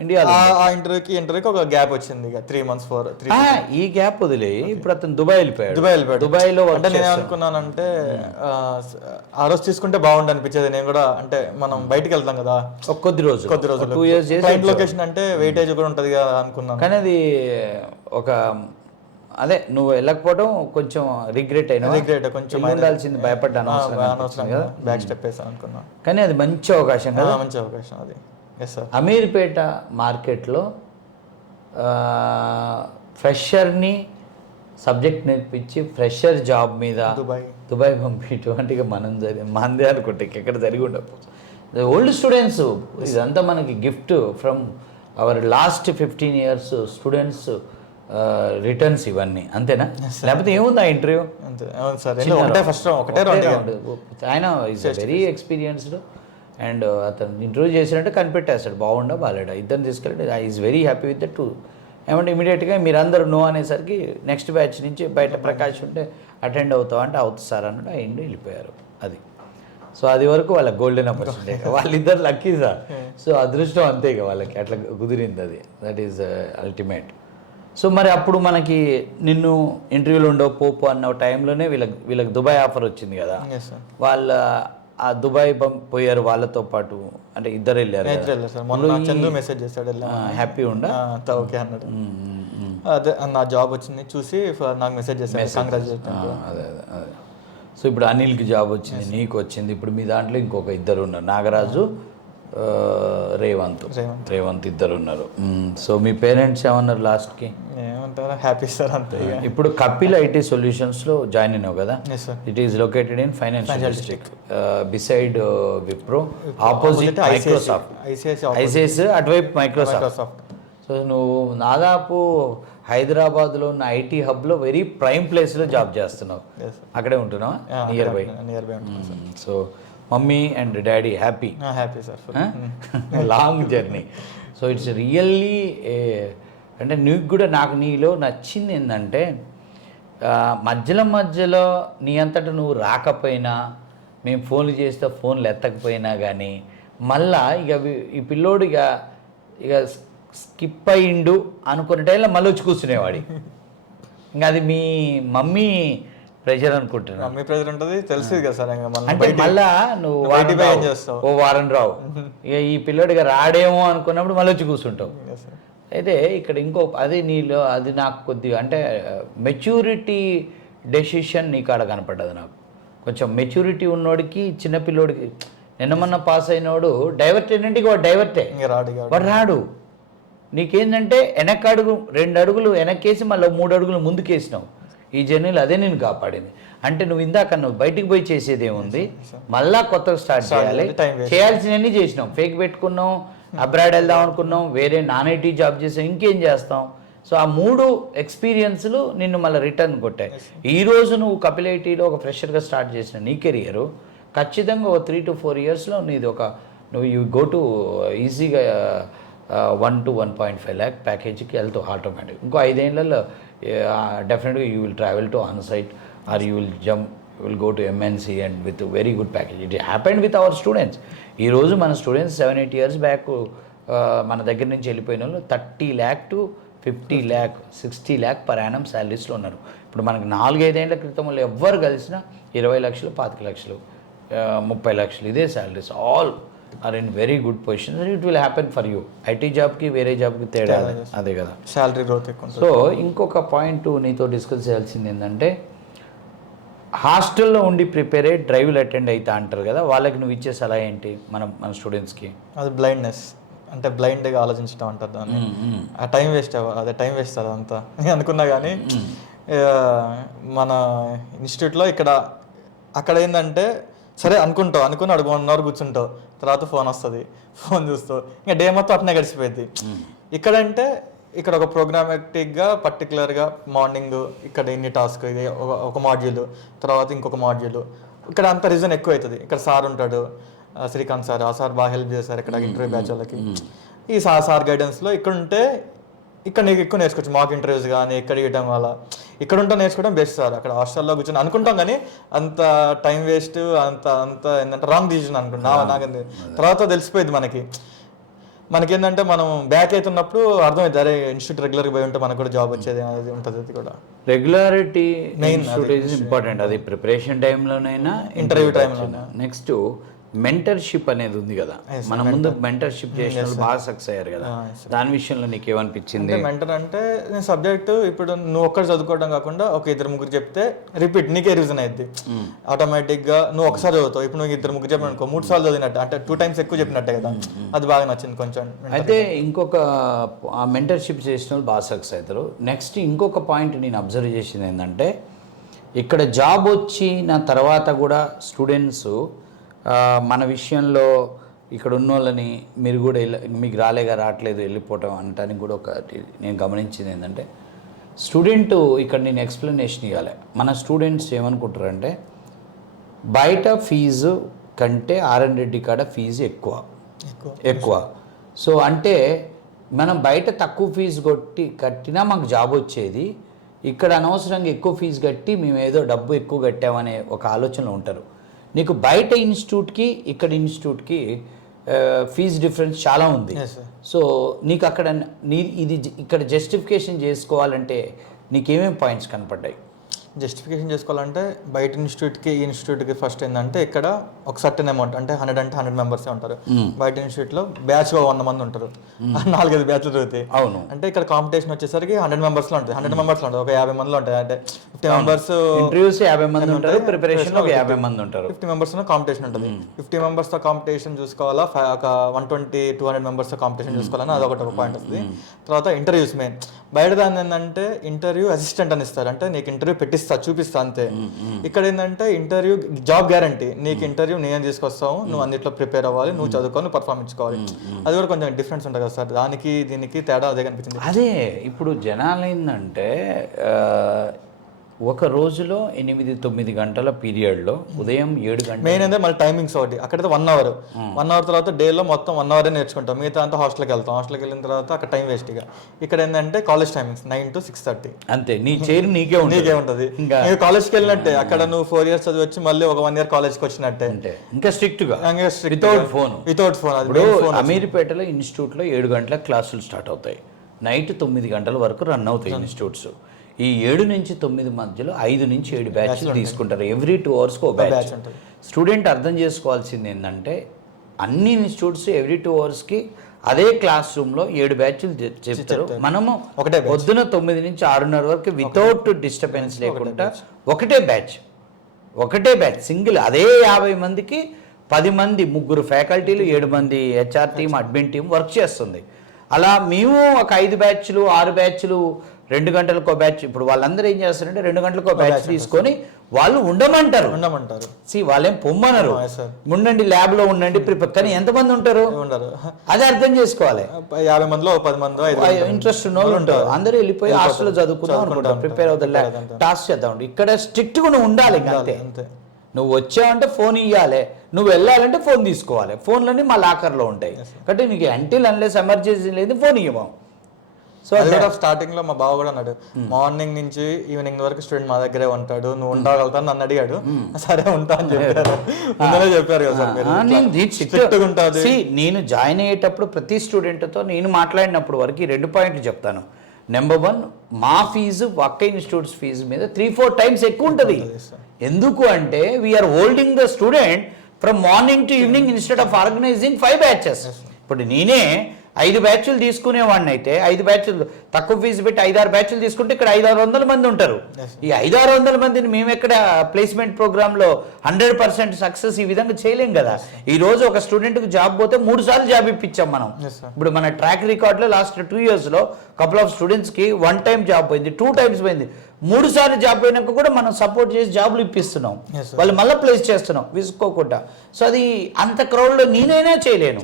ఇండియాలో ఆ ఇంటర్వ్యూకి ఒక గ్యాప్ వచ్చింది, 3 months 4 ఈ గ్యాప్ వదిలే ఇప్పుడు అతను దుబాయ్ వెళ్ళిపోయాడు. దుబాయ్లో అంటే నేను ఏమనుకున్నానంటే ఆ రోజు తీసుకుంటే బాగుండు అనిపించేది. నేను కూడా అంటే మనం బయటకు వెళ్తాం కదా కొద్ది రోజులు 2 years క్లయింట్ లొకేషన్ అంటే వెయిటేజ్ కూడా ఉంటుంది కదా అనుకున్నాను. కానీ అది ఒక అదే నువ్వు వెళ్ళకపోవడం కొంచెం రిగ్రెట్ కొంచెం ఉండాల్సింది, భయపడ్డాను కదా, బ్యాక్ స్టెప్ వేసాను అనుకున్నా. కానీ అది మంచి అవకాశం కదా, మంచి అవకాశం అది. Yes sir. అమీర్పేట మార్కెట్లో ఫ్రెషర్ని సబ్జెక్ట్ నేర్పించి ఫ్రెషర్ జాబ్ మీద దుబాయ్ పంపించడం అంటే ఇక మనదే అనుకుంటే ఎక్కడ జరిగి ఉండకపోతే ఓల్డ్ స్టూడెంట్స్ ఇదంతా మనకి gift from our last 15 years students returns ఇవన్నీ అంతేనా? లేకపోతే ఏముంది ఆ ఇంటర్వ్యూ? అంతే. అవును సార్, ఒకటే రౌండ్. ఆయన ఈజ్ వెరీ ఎక్స్పీరియన్స్డ్ అండ్ అతను ఇంటర్వ్యూ చేసినట్టు కనిపెట్టేస్తాడు, బాగుండా బాగాలేడా ఇద్దరిని తీసుకెళ్ళి. I is very happy with the two. ఏమంటే ఇమీడియట్గా మీరందరూ నో అనేసరికి నెక్స్ట్ బ్యాచ్ నుంచి బయట ప్రకాష్ ఉంటే అటెండ్ అవుతావు అంటే అవుతుంది సార్ అన్నట్టు అయ్యిండు, వెళ్ళిపోయారు. అది సో అది వరకు వాళ్ళ గోల్డెన్ ఆపర్చునిటీ. వాళ్ళిద్దరు లక్కీ సార్. సో అదృష్టం అంతే ఇక వాళ్ళకి అట్లా కుదిరింది, అది దట్ ఈజ్ అల్టిమేట్. సో మరి అప్పుడు మనకి నిన్ను ఇంటర్వ్యూలు ఉండవు పోపు అన్న టైంలోనే వీళ్ళకి దుబాయ్ ఆఫర్ వచ్చింది కదా. వాళ్ళ ఆ దుబాయ్ పోయారు వాళ్ళతో పాటు, అంటే ఇద్దరు వెళ్ళారు. మెసేజ్ చేశాడు, హ్యాపీ ఉండ ఓకే అన్నాడు. అదే నా జాబ్ వచ్చింది చూసి నాకు మెసేజ్ చేశాడు, కంగ్రాచులేషన్. అదే అదే అదే. సో ఇప్పుడు అనిల్కి జాబ్ వచ్చింది, నీకు వచ్చింది. ఇప్పుడు మీ దాంట్లో ఇంకొక ఇద్దరు ఉన్నారు, నాగరాజు రేవంత్ ఇద్దరు ఉన్నారు. సో మీ పేరెంట్స్ ఏమన్నారు లాస్ట్కి? ఏమంటారా, హ్యాపీ సార్ అంతే. ఇప్పుడు కపిల్ ఐటీ సొల్యూషన్స్లో జాయిన్ అయినావు కదా. It is located in financial district beside Wipro, opposite Microsoft. ICICI అటువైపు మైక్రోసాఫ్ట్. సో నువ్వు దాదాపు హైదరాబాద్లో ఉన్న ఐటీ హబ్లో వెరీ ప్రైమ్ ప్లేస్లో జాబ్ చేస్తున్నావు, అక్కడే ఉంటున్నావా? Near by. So mummy and daddy happy sir. Long journey. So it's really అంటే నీకు కూడా నాకు నీలో నచ్చింది ఏంటంటే మధ్యలో నీ అంతటా నువ్వు రాకపోయినా, మేము ఫోన్లు చేస్తే ఫోన్లు ఎత్తకపోయినా కానీ మళ్ళా ఇక ఈ పిల్లోడు ఇక స్కిప్ అయ్యిండు అనుకునే టైంలో మళ్ళీ వచ్చి కూర్చునేవాడి. ఇంకా అది మీ మమ్మీ ప్రెషర్ అనుకుంటున్నా. మమ్మీ ప్రెషర్ ఉంటుంది, తెలుసు కదా సార్. అంటే మళ్ళా నువ్వు ఓ వారం రావు, ఇక ఈ పిల్లోడిగా రాడేమో అనుకున్నప్పుడు మళ్ళీ వచ్చి కూర్చుంటావు. అయితే ఇక్కడ ఇంకో అది నీలో అది నాకు కొద్దిగా అంటే మెచ్యూరిటీ డెసిషన్ నీ కాడ కనపడ్డది నాకు. కొంచెం మెచ్యూరిటీ ఉన్నోడికి చిన్నపిల్లోడికి నిన్న మొన్న పాస్ అయినోడు డైవర్ట్ ఏంటంటే వాడు డైవర్టే, వాడు రాడు. నీకేంటంటే వెనక్కి అడుగు 2 అడుగులు వెనక్కేసి మళ్ళీ 3 అడుగులు ముందుకేసినావు. ఈ జర్నీలో అదే నేను కాపాడింది. అంటే నువ్వు ఇందాక నువ్వు బయటికి పోయి చేసేది ఏముంది, మళ్ళా కొత్తగా స్టార్ట్ చేయాలి. చేయాల్సినవన్నీ చేసినాం, ఫేక్ పెట్టుకున్నాం, అబ్రాడ్ వెళ్దాం అనుకున్నాం, వేరే నాన్ ఐటీ జాబ్ చేసాం, ఇంకేం చేస్తాం. సో ఆ 3 ఎక్స్పీరియన్స్లు నిన్ను మళ్ళీ రిటర్న్ కొట్టాయి. ఈరోజు నువ్వు కపిల్ ఐటీలో ఒక ఫ్రెషర్గా స్టార్ట్ చేసిన నీ కెరియరు ఖచ్చితంగా ఒక 3 to 4 ఇయర్స్లో నీది నువ్వు యూ గో టు ఈజీగా 1 to 1.5 lakh ప్యాకేజీకి వెళ్తావు ఆటోమేటిక్. ఇంకో 5 ఏళ్లలో డెఫినెట్గా you will travel to on site or you will go to MNC and with very good package. It happened with our students. ఈరోజు మన స్టూడెంట్స్ 7-8 years బ్యాక్ మన దగ్గర నుంచి వెళ్ళిపోయిన వాళ్ళు 30 lakh to 50 lakh 60 lakh per annum శాలరీస్లో ఉన్నారు. ఇప్పుడు మనకి 4-5 ఏళ్ల క్రితం వాళ్ళు ఎవ్వరు కలిసినా 20 లక్షలు 25 లక్షలు 30 లక్షలు ఇదే salaries. All are in very good position. It will happen for you. IT జాబ్కి వేరే జాబ్కి తేడా అదే కదా, శాలరీ గ్రోత్ ఎక్కువ. సో ఇంకొక పాయింట్ నీతో డిస్కస్ చేయాల్సింది ఏంటంటే హాస్టల్లో ఉండి ప్రిపేర్ అయ్యి డ్రైవ్లు అటెండ్ అవుతా అంటారు కదా, వాళ్ళకి నువ్వు ఇచ్చే సలహా ఏంటి మన స్టూడెంట్స్కి? అది బ్లైండ్నెస్, అంటే బ్లైండ్గా ఆలోచించడం అంటారు దాన్ని. ఆ టైం వేస్ట్ టైం వేస్ట్ అదంతా అనుకున్నా కానీ మన ఇన్స్టిట్యూట్లో అక్కడ ఏంటంటే సరే అనుకుని అడుగు 1 hour కూర్చుంటావు, తర్వాత ఫోన్ వస్తుంది, ఫోన్ చూస్తావు, ఇంకా డే మొత్తం అట్నే గడిచిపోయింది. ఇక్కడంటే ఇక్కడ ఒక ప్రోగ్రామాటిక్గా పర్టికులర్గా మార్నింగ్ ఇక్కడ ఇన్ని టాస్క్, ఇది ఒక మాడ్యూల్, తర్వాత ఇంకొక మాడ్యూల్. ఇక్కడ అంత రీజన్ ఎక్కువ అవుతుంది. ఇక్కడ సార్ ఉంటాడు, శ్రీకాంత్ సార్, ఆ సార్ బాగా హెల్ప్ చేస్తారు ఇక్కడ ఇంటర్వ్యూ బ్యాచ్ వాళ్ళకి. ఈ సార్ గైడెన్స్లో ఇక్కడ నీకు ఎక్కువ నేర్చుకోవచ్చు. మాక్ ఇంటర్వ్యూస్ కానీ ఇక్కడ ఇవ్వడం వల్ల ఇక్కడ ఉంటే నేర్చుకోవడం బెస్ట్ సార్. అక్కడ హాస్టల్లో కూర్చొని అనుకుంటాం కానీ అంత టైం వేస్ట్, అంత ఏంటంటే రాంగ్ డిసిజన్ అనుకుంటా నాకు. తర్వాత తెలిసిపోయింది మనకేంటంటే మనం బ్యాక్ అవుతున్నప్పుడు అర్థమైంది, అరే ఇన్స్టిట్యూట్ రెగ్యులర్గా పోయి ఉంటే మనకు కూడా జాబ్ వచ్చేది అనేది ఉంటుంది. అది కూడా రెగ్యులారిటీ మెయిన్ ఇంపార్టెంట్. అది ప్రిపరేషన్ టైంలోనైనా ఇంటర్వ్యూ టైంలోనైనా. నెక్స్ట్ మెంటర్షిప్ అనేది ఉంది కదా, మన ముందు మెంటర్షిప్ చేసిన బాగా సక్సెస్ అయ్యారు కదా, దాని విషయంలో నీకు ఏమనిపించింది? మెంటర్ అంటే నేను సబ్జెక్ట్ ఇప్పుడు నువ్వు ఒక్కటి చదువుకోవడం కాకుండా ఒక 2-3 చెప్తే రిపీట్ నీకే రీజన్ అయింది ఆటోమేటిక్గా. నువ్వు ఒకసారి చదువుతావు, ఇప్పుడు నువ్వు 2-3 చెప్పిననుకో 3 సార్లు చదివినట్టు, అంటే 2 times ఎక్కువ చెప్పినట్టే కదా. అది బాగా నచ్చింది కొంచెం. అయితే ఇంకొక మెంటర్షిప్ చేసిన వాళ్ళు బాగా సక్సెస్ అవుతారు. నెక్స్ట్ ఇంకొక పాయింట్ నేను అబ్జర్వ్ చేసింది ఏంటంటే ఇక్కడ జాబ్ వచ్చిన తర్వాత కూడా స్టూడెంట్స్ మన విషయంలో ఇక్కడ ఉన్న వాళ్ళని మీరు కూడా మీకు రాట్లేదు వెళ్ళిపోవటం అనటానికి కూడా ఒకటి నేను గమనించింది ఏంటంటే స్టూడెంట్ ఇక్కడ నేను ఎక్స్ప్లెనేషన్ ఇవ్వాలి. మన స్టూడెంట్స్ ఏమనుకుంటారంటే బయట ఫీజు కంటే ఆర్ఎన్ రెడ్డి కాడ ఫీజు ఎక్కువ. సో అంటే మనం బయట తక్కువ ఫీజు కట్టినా మాకు జాబ్ వచ్చేది, ఇక్కడ అనవసరంగా ఎక్కువ ఫీజు కట్టి మేము ఏదో డబ్బు ఎక్కువ కట్టామనే ఒక ఆలోచనలో ఉంటారు. నీకు బయట ఇన్స్టిట్యూట్కి ఇక్కడ ఇన్స్టిట్యూట్కి ఫీజు డిఫరెన్స్ చాలా ఉంది. సో నీకు అక్కడ ఇది ఇక్కడ జస్టిఫికేషన్ చేసుకోవాలంటే నీకేమేమి పాయింట్స్ కనపడ్డాయి? జస్టిఫికేషన్ చేసుకోవాలంటే బయట ఇన్స్టిట్యూట్కి ఈ ఇన్స్టిట్యూట్కి ఫస్ట్ ఏంటంటే ఇక్కడ ఒక సర్టెన్ అమౌంట్ అంటే 100 మెంబర్సే ఉంటారు. బయట ఇన్స్టిట్యూట్లో బ్యాచ్గా 100 మంది ఉంటారు, 4-5 బ్యాచ్లు జరుగుతాయి. అవును. అంటే ఇక్కడ కాంపిటీషన్ వచ్చేసరికి 100 మెంబర్స్లో ఉంటుంది, 100 మెంబర్స్లో ఉంటుంది, ఒక 50 మందిలో ఉంటాయి. అంటే 50 మెంబర్స్ ఇంటర్వ్యూస్ 50 మంది ఉంటారు, ప్రిపరేషన్ 50 మంది ఉంటారు, 50 మెంబర్స్లో కాంపిటీషన్ ఉంటుంది. 50 మెంబర్స్తో కాంపిటీషన్ చూసుకోవాలా, ఒక 120-200 మెంబర్స్తో కాంపిటీషన్ చూసుకోవాలని అదొకటి ఒక పాయింట్ వస్తుంది. తర్వాత ఇంటర్వ్యూస్ మెయిన్. బయట దాన్ని ఏంటంటే ఇంటర్వ్యూ అసిస్టెంట్ అని ఇస్తారు, అంటే నీకు ఇంటర్వ్యూ చూపిస్తా అంతే. ఇక్కడ ఏంటంటే ఇంటర్వ్యూ జాబ్ గ్యారంటీ, నీకు ఇంటర్వ్యూ నేను తీసుకొస్తావు, నువ్వు అన్నిట్లో ప్రిపేర్ అవ్వాలి, నువ్వు చదువుకొని పర్ఫార్మ్ ఇచ్చుకోవాలి. అది కూడా కొంచెం డిఫరెన్స్ ఉంటుంది కదా సార్, దానికి దీనికి తేడా అదే కనిపించింది. అదే ఇప్పుడు జనాలు ఏంటంటే ఒక రోజులో 8-9 గంటల పీరియడ్లో ఉదయం 7 గంటలు మెయిన్ అంటే మళ్ళీ టైమింగ్స్ ఒకటి. అక్కడైతే 1 అవర్, 1 అవర్ తర్వాత డేలో మొత్తం 1 అవరే నేర్చుకుంటాం, మిగతా అంతా హాస్టల్కి వెళ్తాం. హాస్టల్కి వెళ్ళిన తర్వాత అక్కడ టైం వేస్ట్. ఇక్కడ ఏంటంటే కాలేజ్ టైమింగ్స్ 9 to 6:30 అంతే. నీ చైర్ నీకే ఉంటుంది. నువ్వు కాలేజ్కి వెళ్ళినట్టే, అక్కడ నువ్వు 4 years చదివి వచ్చి మళ్ళీ ఒక 1 year కాలేజ్కి వచ్చినట్టే. ఇంకా స్ట్రిక్ట్ గా వితౌట్ ఫోన్. ఇప్పుడు అమీర్పేటలో ఇన్స్టిట్యూట్లో 7 గంటల క్లాసులు స్టార్ట్ అవుతాయి, నైట్ 9 గంటల వరకు రన్ అవుతాయి ఇన్స్టిట్యూట్స్. ఈ 7 నుంచి 9 మధ్యలో 5 నుంచి 7 బ్యాచ్లు తీసుకుంటారు. ఎవ్రీ 2 అవర్స్కి ఒక బ్యాచ్. స్టూడెంట్ అర్థం చేసుకోవాల్సింది ఏంటంటే అన్ని ఇన్స్టిట్యూట్స్ ఎవ్రీ 2 అవర్స్కి అదే క్లాస్ రూమ్లో 7 బ్యాచ్లు చెప్తారు. మనము పొద్దున 9 నుంచి 6:30 వరకు వితౌట్ డిస్టర్బెన్స్ లేకుండా ఒకటే బ్యాచ్ సింగిల్. అదే 50 మందికి 10 మంది, 3 ఫ్యాకల్టీలు, 7 మంది HR team, admin team work చేస్తుంది. అలా మేము ఒక 5 బ్యాచ్లు 6 బ్యాచ్లు 2 గంటలకు ఒక బ్యాచ్. ఇప్పుడు వాళ్ళందరూ ఏం చేస్తారంటే 2 గంటలకు ఒక బ్యాచ్ తీసుకొని వాళ్ళు ఉండమంటారు. వాళ్ళేం పొమ్మనరు, ఉండండి ల్యాబ్లో ఉండండి ప్రిపేర్. కానీ ఎంతమంది ఉంటారు అదే అర్థం చేసుకోవాలి. 50 మందిలో 10 మంది ఇంట్రెస్ట్ ఉన్న వాళ్ళు ఉంటారు. అందరూ వెళ్ళిపోయి హాస్టల్లో చదువుకుందాం అనుకుంటారు, ప్రిపేర్ అవుతారు, టాస్క్ చేద్దాం. ఇక్కడ స్ట్రిక్ట్గా నువ్వు ఉండాలి అంతే. నువ్వు వచ్చావంటే ఫోన్ ఇవ్వాలి, నువ్వు వెళ్ళాలంటే ఫోన్ తీసుకోవాలి. ఫోన్లన్నీ మా లాకర్లో ఉంటాయి కాబట్టి నీకు అంటిల్ అన్లెస్ ఎమర్జెన్సీ లేదు ఫోన్ ఇవ్వము. సో అది కూడా స్టార్టింగ్ లో మా బావ కూడా అన్నాడు, మార్నింగ్ నుంచి ఈవినింగ్ వరకు స్టూడెంట్ మా దగ్గరే ఉంటాడు, నువ్వు ఉండగలుగుతాను నన్ను అడిగాడు. సరే ఉంటా అని చెప్పారు, ముందరే చెప్పారు కదా సార్. నేను జాయిన్ అయ్యేటప్పుడు ప్రతి స్టూడెంట్తో నేను మాట్లాడినప్పుడు వరకు 2 పాయింట్లు చెప్తాను. నెంబర్ 1, మా ఫీజు పక్క ఇన్స్టిట్యూట్స్ ఫీజు మీద 3-4 times ఎక్కువ ఉంటుంది. ఎందుకు అంటే we are holding the student from morning to evening instead of organizing 5 batches. ఇప్పుడు నేనే 5 బ్యాచ్లు తీసుకునేవాడిని అయితే 5 బ్యాచ్లు తక్కువ ఫీజు పెట్టి 5-6 బ్యాచ్లు తీసుకుంటే ఇక్కడ 500-600 మంది ఉంటారు. ఈ 500-600 మందిని మేము ఎక్కడ ప్లేస్మెంట్ ప్రోగ్రాంలో 100% సక్సెస్ ఈ విధంగా చేయలేం కదా. ఈ రోజు ఒక స్టూడెంట్కి జాబ్ పోతే 3 సార్లు జాబ్ ఇప్పించాం మనం. ఇప్పుడు మన ట్రాక్ రికార్డ్లో లాస్ట్ 2 yearsలో కపుల్ ఆఫ్ స్టూడెంట్స్కి 1 time జాబ్ పోయింది, 2 times పోయింది, 3 సార్లు జాబ్ పోయినాక కూడా మనం సపోర్ట్ చేసి జాబ్లు ఇప్పిస్తున్నాం, వాళ్ళు మళ్ళీ ప్లేస్ చేస్తున్నాం విసుకోకుండా. సో అది అంత క్రౌడ్లో నేనైనా చేయలేను,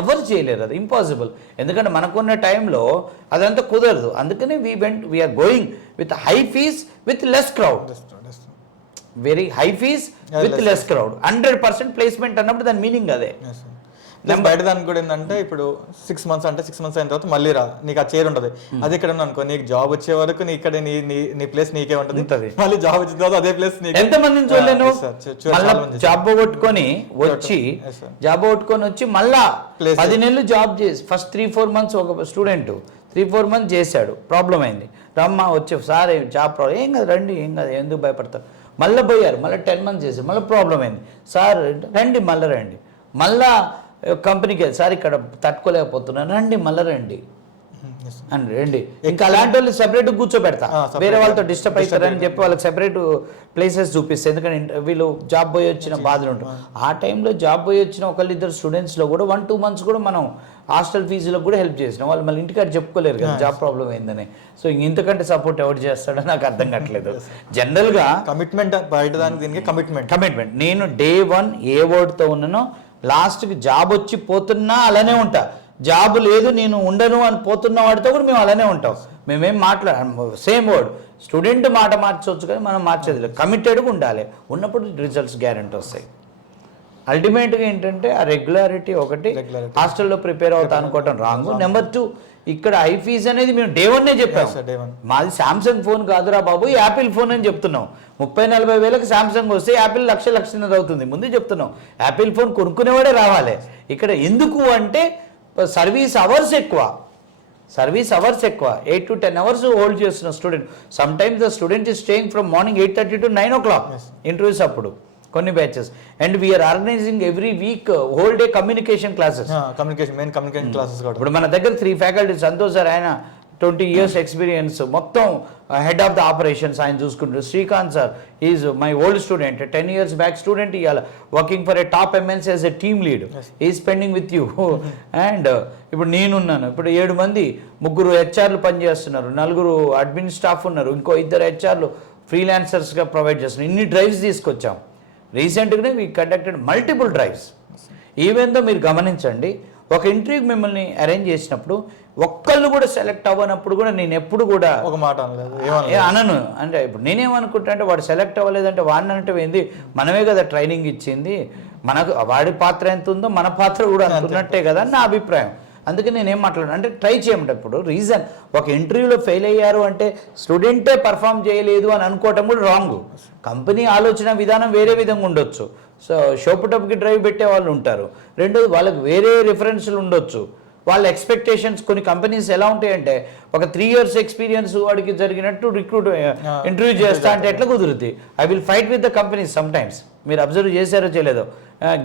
ఎవరు చేయలేరు, అది ఇంపాసిబుల్. ఎందుకంటే మనకున్న టైంలో అదంతా కుదరదు. అందుకని we are going with high fees with less crowd. Very high fees with less crowd. 100% placement అన్నప్పుడు దాని మీనింగ్ అదే. బయట దానికి కూడా ఏంటంటే ఇప్పుడు 6 months అంటే 6 months అయిన తర్వాత మళ్ళీ రా, నీకు ఆ చైర్ ఉంటుంది. అది ఇక్కడ అనుకో, నీకు జాబ్ వచ్చే వరకు నీ ఇక్కడ నీ ప్లేస్ నీకే ఉంటుంది, మళ్ళీ జాబ్ వచ్చిన తర్వాత అదే ప్లేస్ నీకు. ఎంతమందిని చూడలేను, జాబ్ పోగొట్టుకొని వచ్చి మళ్ళా 10 నెలలు జాబ్ చేసి ఫస్ట్ 3-4 months ఒక స్టూడెంట్ 3-4 months చేశాడు, ప్రాబ్లం అయింది. రమ్మా వచ్చే సార్ జాబ్ ప్రాబ్లం, ఏం కాదు రండి, ఏం కాదు, ఎందుకు భయపడతారు. మళ్ళీ పోయారు, మళ్ళీ 10 months చేశారు, మళ్ళీ ప్రాబ్లం అయింది. సార్ రండి, మళ్ళీ రండి, మళ్ళా కంపెనీకి వెళ్ళి సార్ ఇక్కడ తట్టుకోలేకపోతున్నాను, రండి మళ్ళీ రండి అని రండి. ఇంకా అలాంటి వాళ్ళు సెపరేట్ కూర్చోబెడతా, వేరే వాళ్ళతో డిస్టర్బ్ అవుతారని చెప్పి వాళ్ళకి సెపరేట్ ప్లేసెస్ చూపిస్తాయి. ఎందుకంటే వీళ్ళు జాబ్ పోయి వచ్చిన బాధలు ఉంటాయి. ఆ టైంలో జాబ్ పోయి వచ్చిన 1-2 స్టూడెంట్స్లో కూడా 1-2 months కూడా మనం హాస్టల్ ఫీజులకు కూడా హెల్ప్ చేసినాం. వాళ్ళు మళ్ళీ ఇంటికాడ చెప్పుకోలేరు కదా జాబ్ ప్రాబ్లం అయిందని. సో ఇంతకంటే సపోర్ట్ ఎవరు చేస్తాడో నాకు అర్థం కావట్లేదు. జనరల్గా కమిట్మెంట్ బయట దానికి దీనికి కమిట్మెంట్. నేను Day 1 ఏ వర్డ్తో ఉన్నానో లాస్ట్కి జాబ్ వచ్చి పోతున్నా అలానే ఉంటా. జాబ్ లేదు నేను ఉండను అని పోతున్న వాడితో కూడా మేము అలానే ఉంటాం. మేమేం సేమ్ వర్డ్ స్టూడెంట్ మాట మార్చవచ్చు కానీ మనం మార్చేది లేదు. కమిటెడ్గా ఉండాలి, ఉన్నప్పుడు రిజల్ట్స్ గ్యారెంటీ వస్తాయి. అల్టిమేట్గా ఏంటంటే ఆ రెగ్యులారిటీ ఒకటి. హాస్టల్లో ప్రిపేర్ అవుతా అనుకోవటం రాంగ్. నెంబర్ 2 ఇక్కడ హై ఫీజ్ అనేది మేము డే 1 చెప్పాం. మాది శాంసంగ్ ఫోన్ కాదురా బాబు, యాపిల్ ఫోన్ అని చెప్తున్నాం. 30-40 వేలకు శాంసంగ్ వస్తే యాపిల్ 1,00,000 అవుతుంది. ముందు చెప్తున్నాం యాపిల్ ఫోన్ కొనుక్కునేవాడే రావాలి. ఇక్కడ ఎందుకు అంటే సర్వీస్ అవర్స్ ఎక్కువ, 8 to 10 hours హోల్డ్ చేస్తున్న student. Sometimes the student is staying from morning 8:30 to 9 o'clock interviews అప్పుడు కొన్ని batches. And we are organizing every week whole day communication classes. Communication classes ఇప్పుడు మన దగ్గర 3 ఫ్యాకల్టీ. సంతోష్ సార్ ఆయన 20 years experience, మొత్తం head of the operations ఆయన చూసుకుంటారు. Srikanth sir is my old student, 10 years back student, ఇవాళ working for a top MNC as a team lead, is spending with you. And ఇప్పుడు నేనున్నాను. ఇప్పుడు 7 మంది, 3 హెచ్ఆర్లు పనిచేస్తున్నారు, 4 అడ్మిన్ స్టాఫ్ ఉన్నారు, ఇంకో 2 హెచ్ఆర్లు ఫ్రీలాన్సర్స్గా ప్రొవైడ్ చేస్తున్నారు. ఇన్ని డ్రైవ్స్ తీసుకొచ్చాం. రీసెంట్గానే we conducted multiple drives. Even though మీరు గమనించండి, ఒక ఇంటర్వ్యూకి మిమ్మల్ని అరేంజ్ చేసినప్పుడు ఒక్కళ్ళు కూడా సెలెక్ట్ అవ్వనప్పుడు కూడా నేను ఎప్పుడు కూడా ఒక మాట అనను. అంటే ఇప్పుడు నేనేమనుకుంటా అంటే వాడు సెలెక్ట్ అవ్వలేదంటే వాడిని అంటే ఏంది, మనమే కదా ట్రైనింగ్ ఇచ్చింది, మనకు వాడి పాత్ర ఎంత ఉందో మన పాత్ర కూడా అనుకున్నట్టే కదా అని నా అభిప్రాయం. అందుకే నేనేం మాట్లాడాను అంటే ట్రై చేయమంటే ఇప్పుడు రీజన్ ఒక ఇంటర్వ్యూలో ఫెయిల్ అయ్యారు అంటే స్టూడెంటే పర్ఫామ్ చేయలేదు అని అనుకోవటం కూడా రాంగ్. కంపెనీ ఆలోచన విధానం వేరే విధంగా ఉండొచ్చు. సో షోపుటప్కి డ్రైవ్ పెట్టే వాళ్ళు ఉంటారు. రెండోది వాళ్ళకి వేరే రిఫరెన్స్లు ఉండొచ్చు. వాళ్ళ ఎక్స్పెక్టేషన్స్ కొన్ని కంపెనీస్ ఎలా ఉంటాయంటే ఒక 3 years ఎక్స్పీరియన్స్ వాడికి జరిగినట్టు ఇంటర్వ్యూ చేస్తా అంటే ఎట్లా కుదురుతుంది? I will fight with the companies some times. మీరు అబ్జర్వ్ చేశారో చేయలేదో,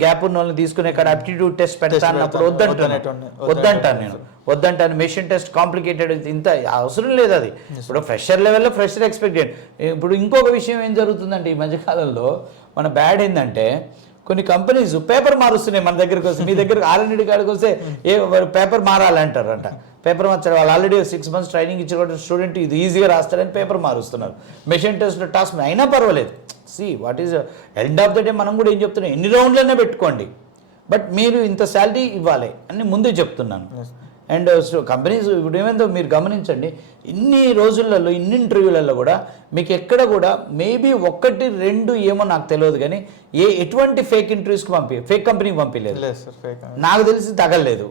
గ్యాప్ ఉన్న వాళ్ళని తీసుకునే కాడ అప్టిట్యూడ్ టెస్ట్ పెడతా అన్నప్పుడు వద్దంటాను. మెషిన్ టెస్ట్ కాంప్లికేటెడ్, ఇంత అవసరం లేదు అది. ఇప్పుడు ఫ్రెషర్ లెవెల్లో ఫ్రెషర్ ఎక్స్పెక్టెడ్. ఇప్పుడు ఇంకొక విషయం ఏం జరుగుతుందంటే ఈ మధ్యకాలంలో మన బ్యాడ్ ఏంటంటే కొన్ని కంపెనీస్ పేపర్ మారుస్తున్నాయి మన దగ్గరకు వస్తే. మీ దగ్గరకు R&D కాడికి వస్తే పేపర్ మారాలంటారంట. పేపర్ మార్చారు. వాళ్ళు ఆల్రెడీ 6 months ట్రైనింగ్ ఇచ్చిన స్టూడెంట్ ఇది ఈజీగా రాస్తారని పేపర్ మారుస్తున్నారు. మెషిన్ టెస్ట్ టాస్క్ అయినా పర్వాలేదు. What is end of the day మనం కూడా ఏం చెప్తున్నాం, ఎన్ని రౌండ్లైనా పెట్టుకోండి, బట్ మీరు ఇంత శాలరీ ఇవ్వాలి అని ముందే చెప్తున్నాను. అండ్ కంపెనీస్ ఇప్పుడు ఏమైందో మీరు గమనించండి, ఇన్ని రోజులలో ఇన్ని ఇంటర్వ్యూలలో కూడా మీకు ఎక్కడ కూడా మేబీ 1-2 ఏమో నాకు తెలియదు కానీ ఎటువంటి ఫేక్ ఇంటర్వ్యూస్కి ఫేక్ కంపెనీకి పంపించలేదు. నాకు తెలిసి తగలలేదు,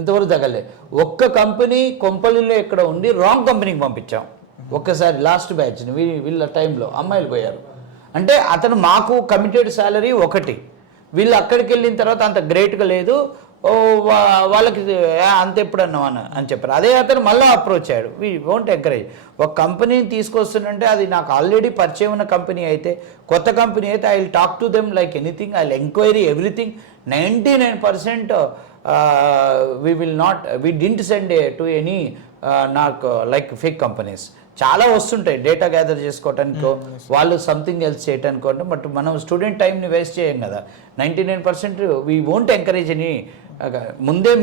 ఇంతవరకు తగలలేదు. ఒక్క కంపెనీ కొంపల్లిలో ఎక్కడ ఉండి రాంగ్ కంపెనీకి పంపించాం ఒక్కసారి. లాస్ట్ బ్యాచ్ని వీళ్ళ టైంలో అమ్మాయిలు పోయారు. అంటే అతను మాకు కమిటెడ్ శాలరీ ఒకటి, వీళ్ళు అక్కడికి వెళ్ళిన తర్వాత అంత గ్రేట్గా లేదు, వాళ్ళకి అంత ఎప్పుడన్నా అని చెప్పారు. అదే అతను మళ్ళీ అప్రోచ్ అయ్యాడు. We won't encourage. ఒక కంపెనీని తీసుకొస్తుందంటే అది నాకు ఆల్రెడీ పరిచయం ఉన్న కంపెనీ అయితే, కొత్త కంపెనీ అయితే I will talk to them like anything, I will enquiry everything. 99% we didn't send to any like fake companies. చాలా వస్తుంటాయి డేటా గ్యాదర్ చేసుకోవటానికో, వాళ్ళు సంథింగ్ ఎల్స్ చేయటానికో. బట్ మనం స్టూడెంట్ టైంని వేస్ట్ చేయం కదా. 99% వీ వోంట్ ఎంకరేజ్ అని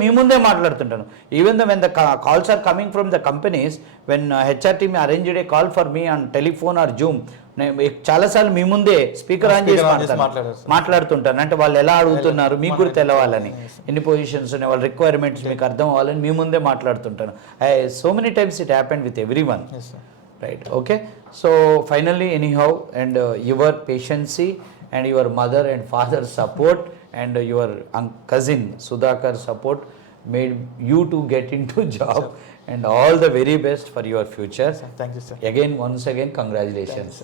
మీ ముందే మాట్లాడుతుంటాను. Even the when the calls are coming from the companies, when HR team arranged a call for మీ ఆన్ టెలిఫోన్ ఆర్ జూమ్, నేను చాలాసార్లు మీ ముందే స్పీకర్ ఆన్ చేసి మాట్లాడుతుంటాను. అంటే వాళ్ళు ఎలా అడుగుతున్నారు మీకు కూడా తెలవాలని, ఎన్ని పొజిషన్స్ ఉన్నాయి, వాళ్ళ రిక్వైర్మెంట్స్ మీకు అర్థం అవ్వాలని మీ ముందే మాట్లాడుతుంటాను. So many times it happened with everyone, right? Okay, so finally anyhow, and your patience and your mother and father support and your cousin Sudhakar support made you to get into job, and all the very best for your future. Thank you, sir. Again, once again, congratulations.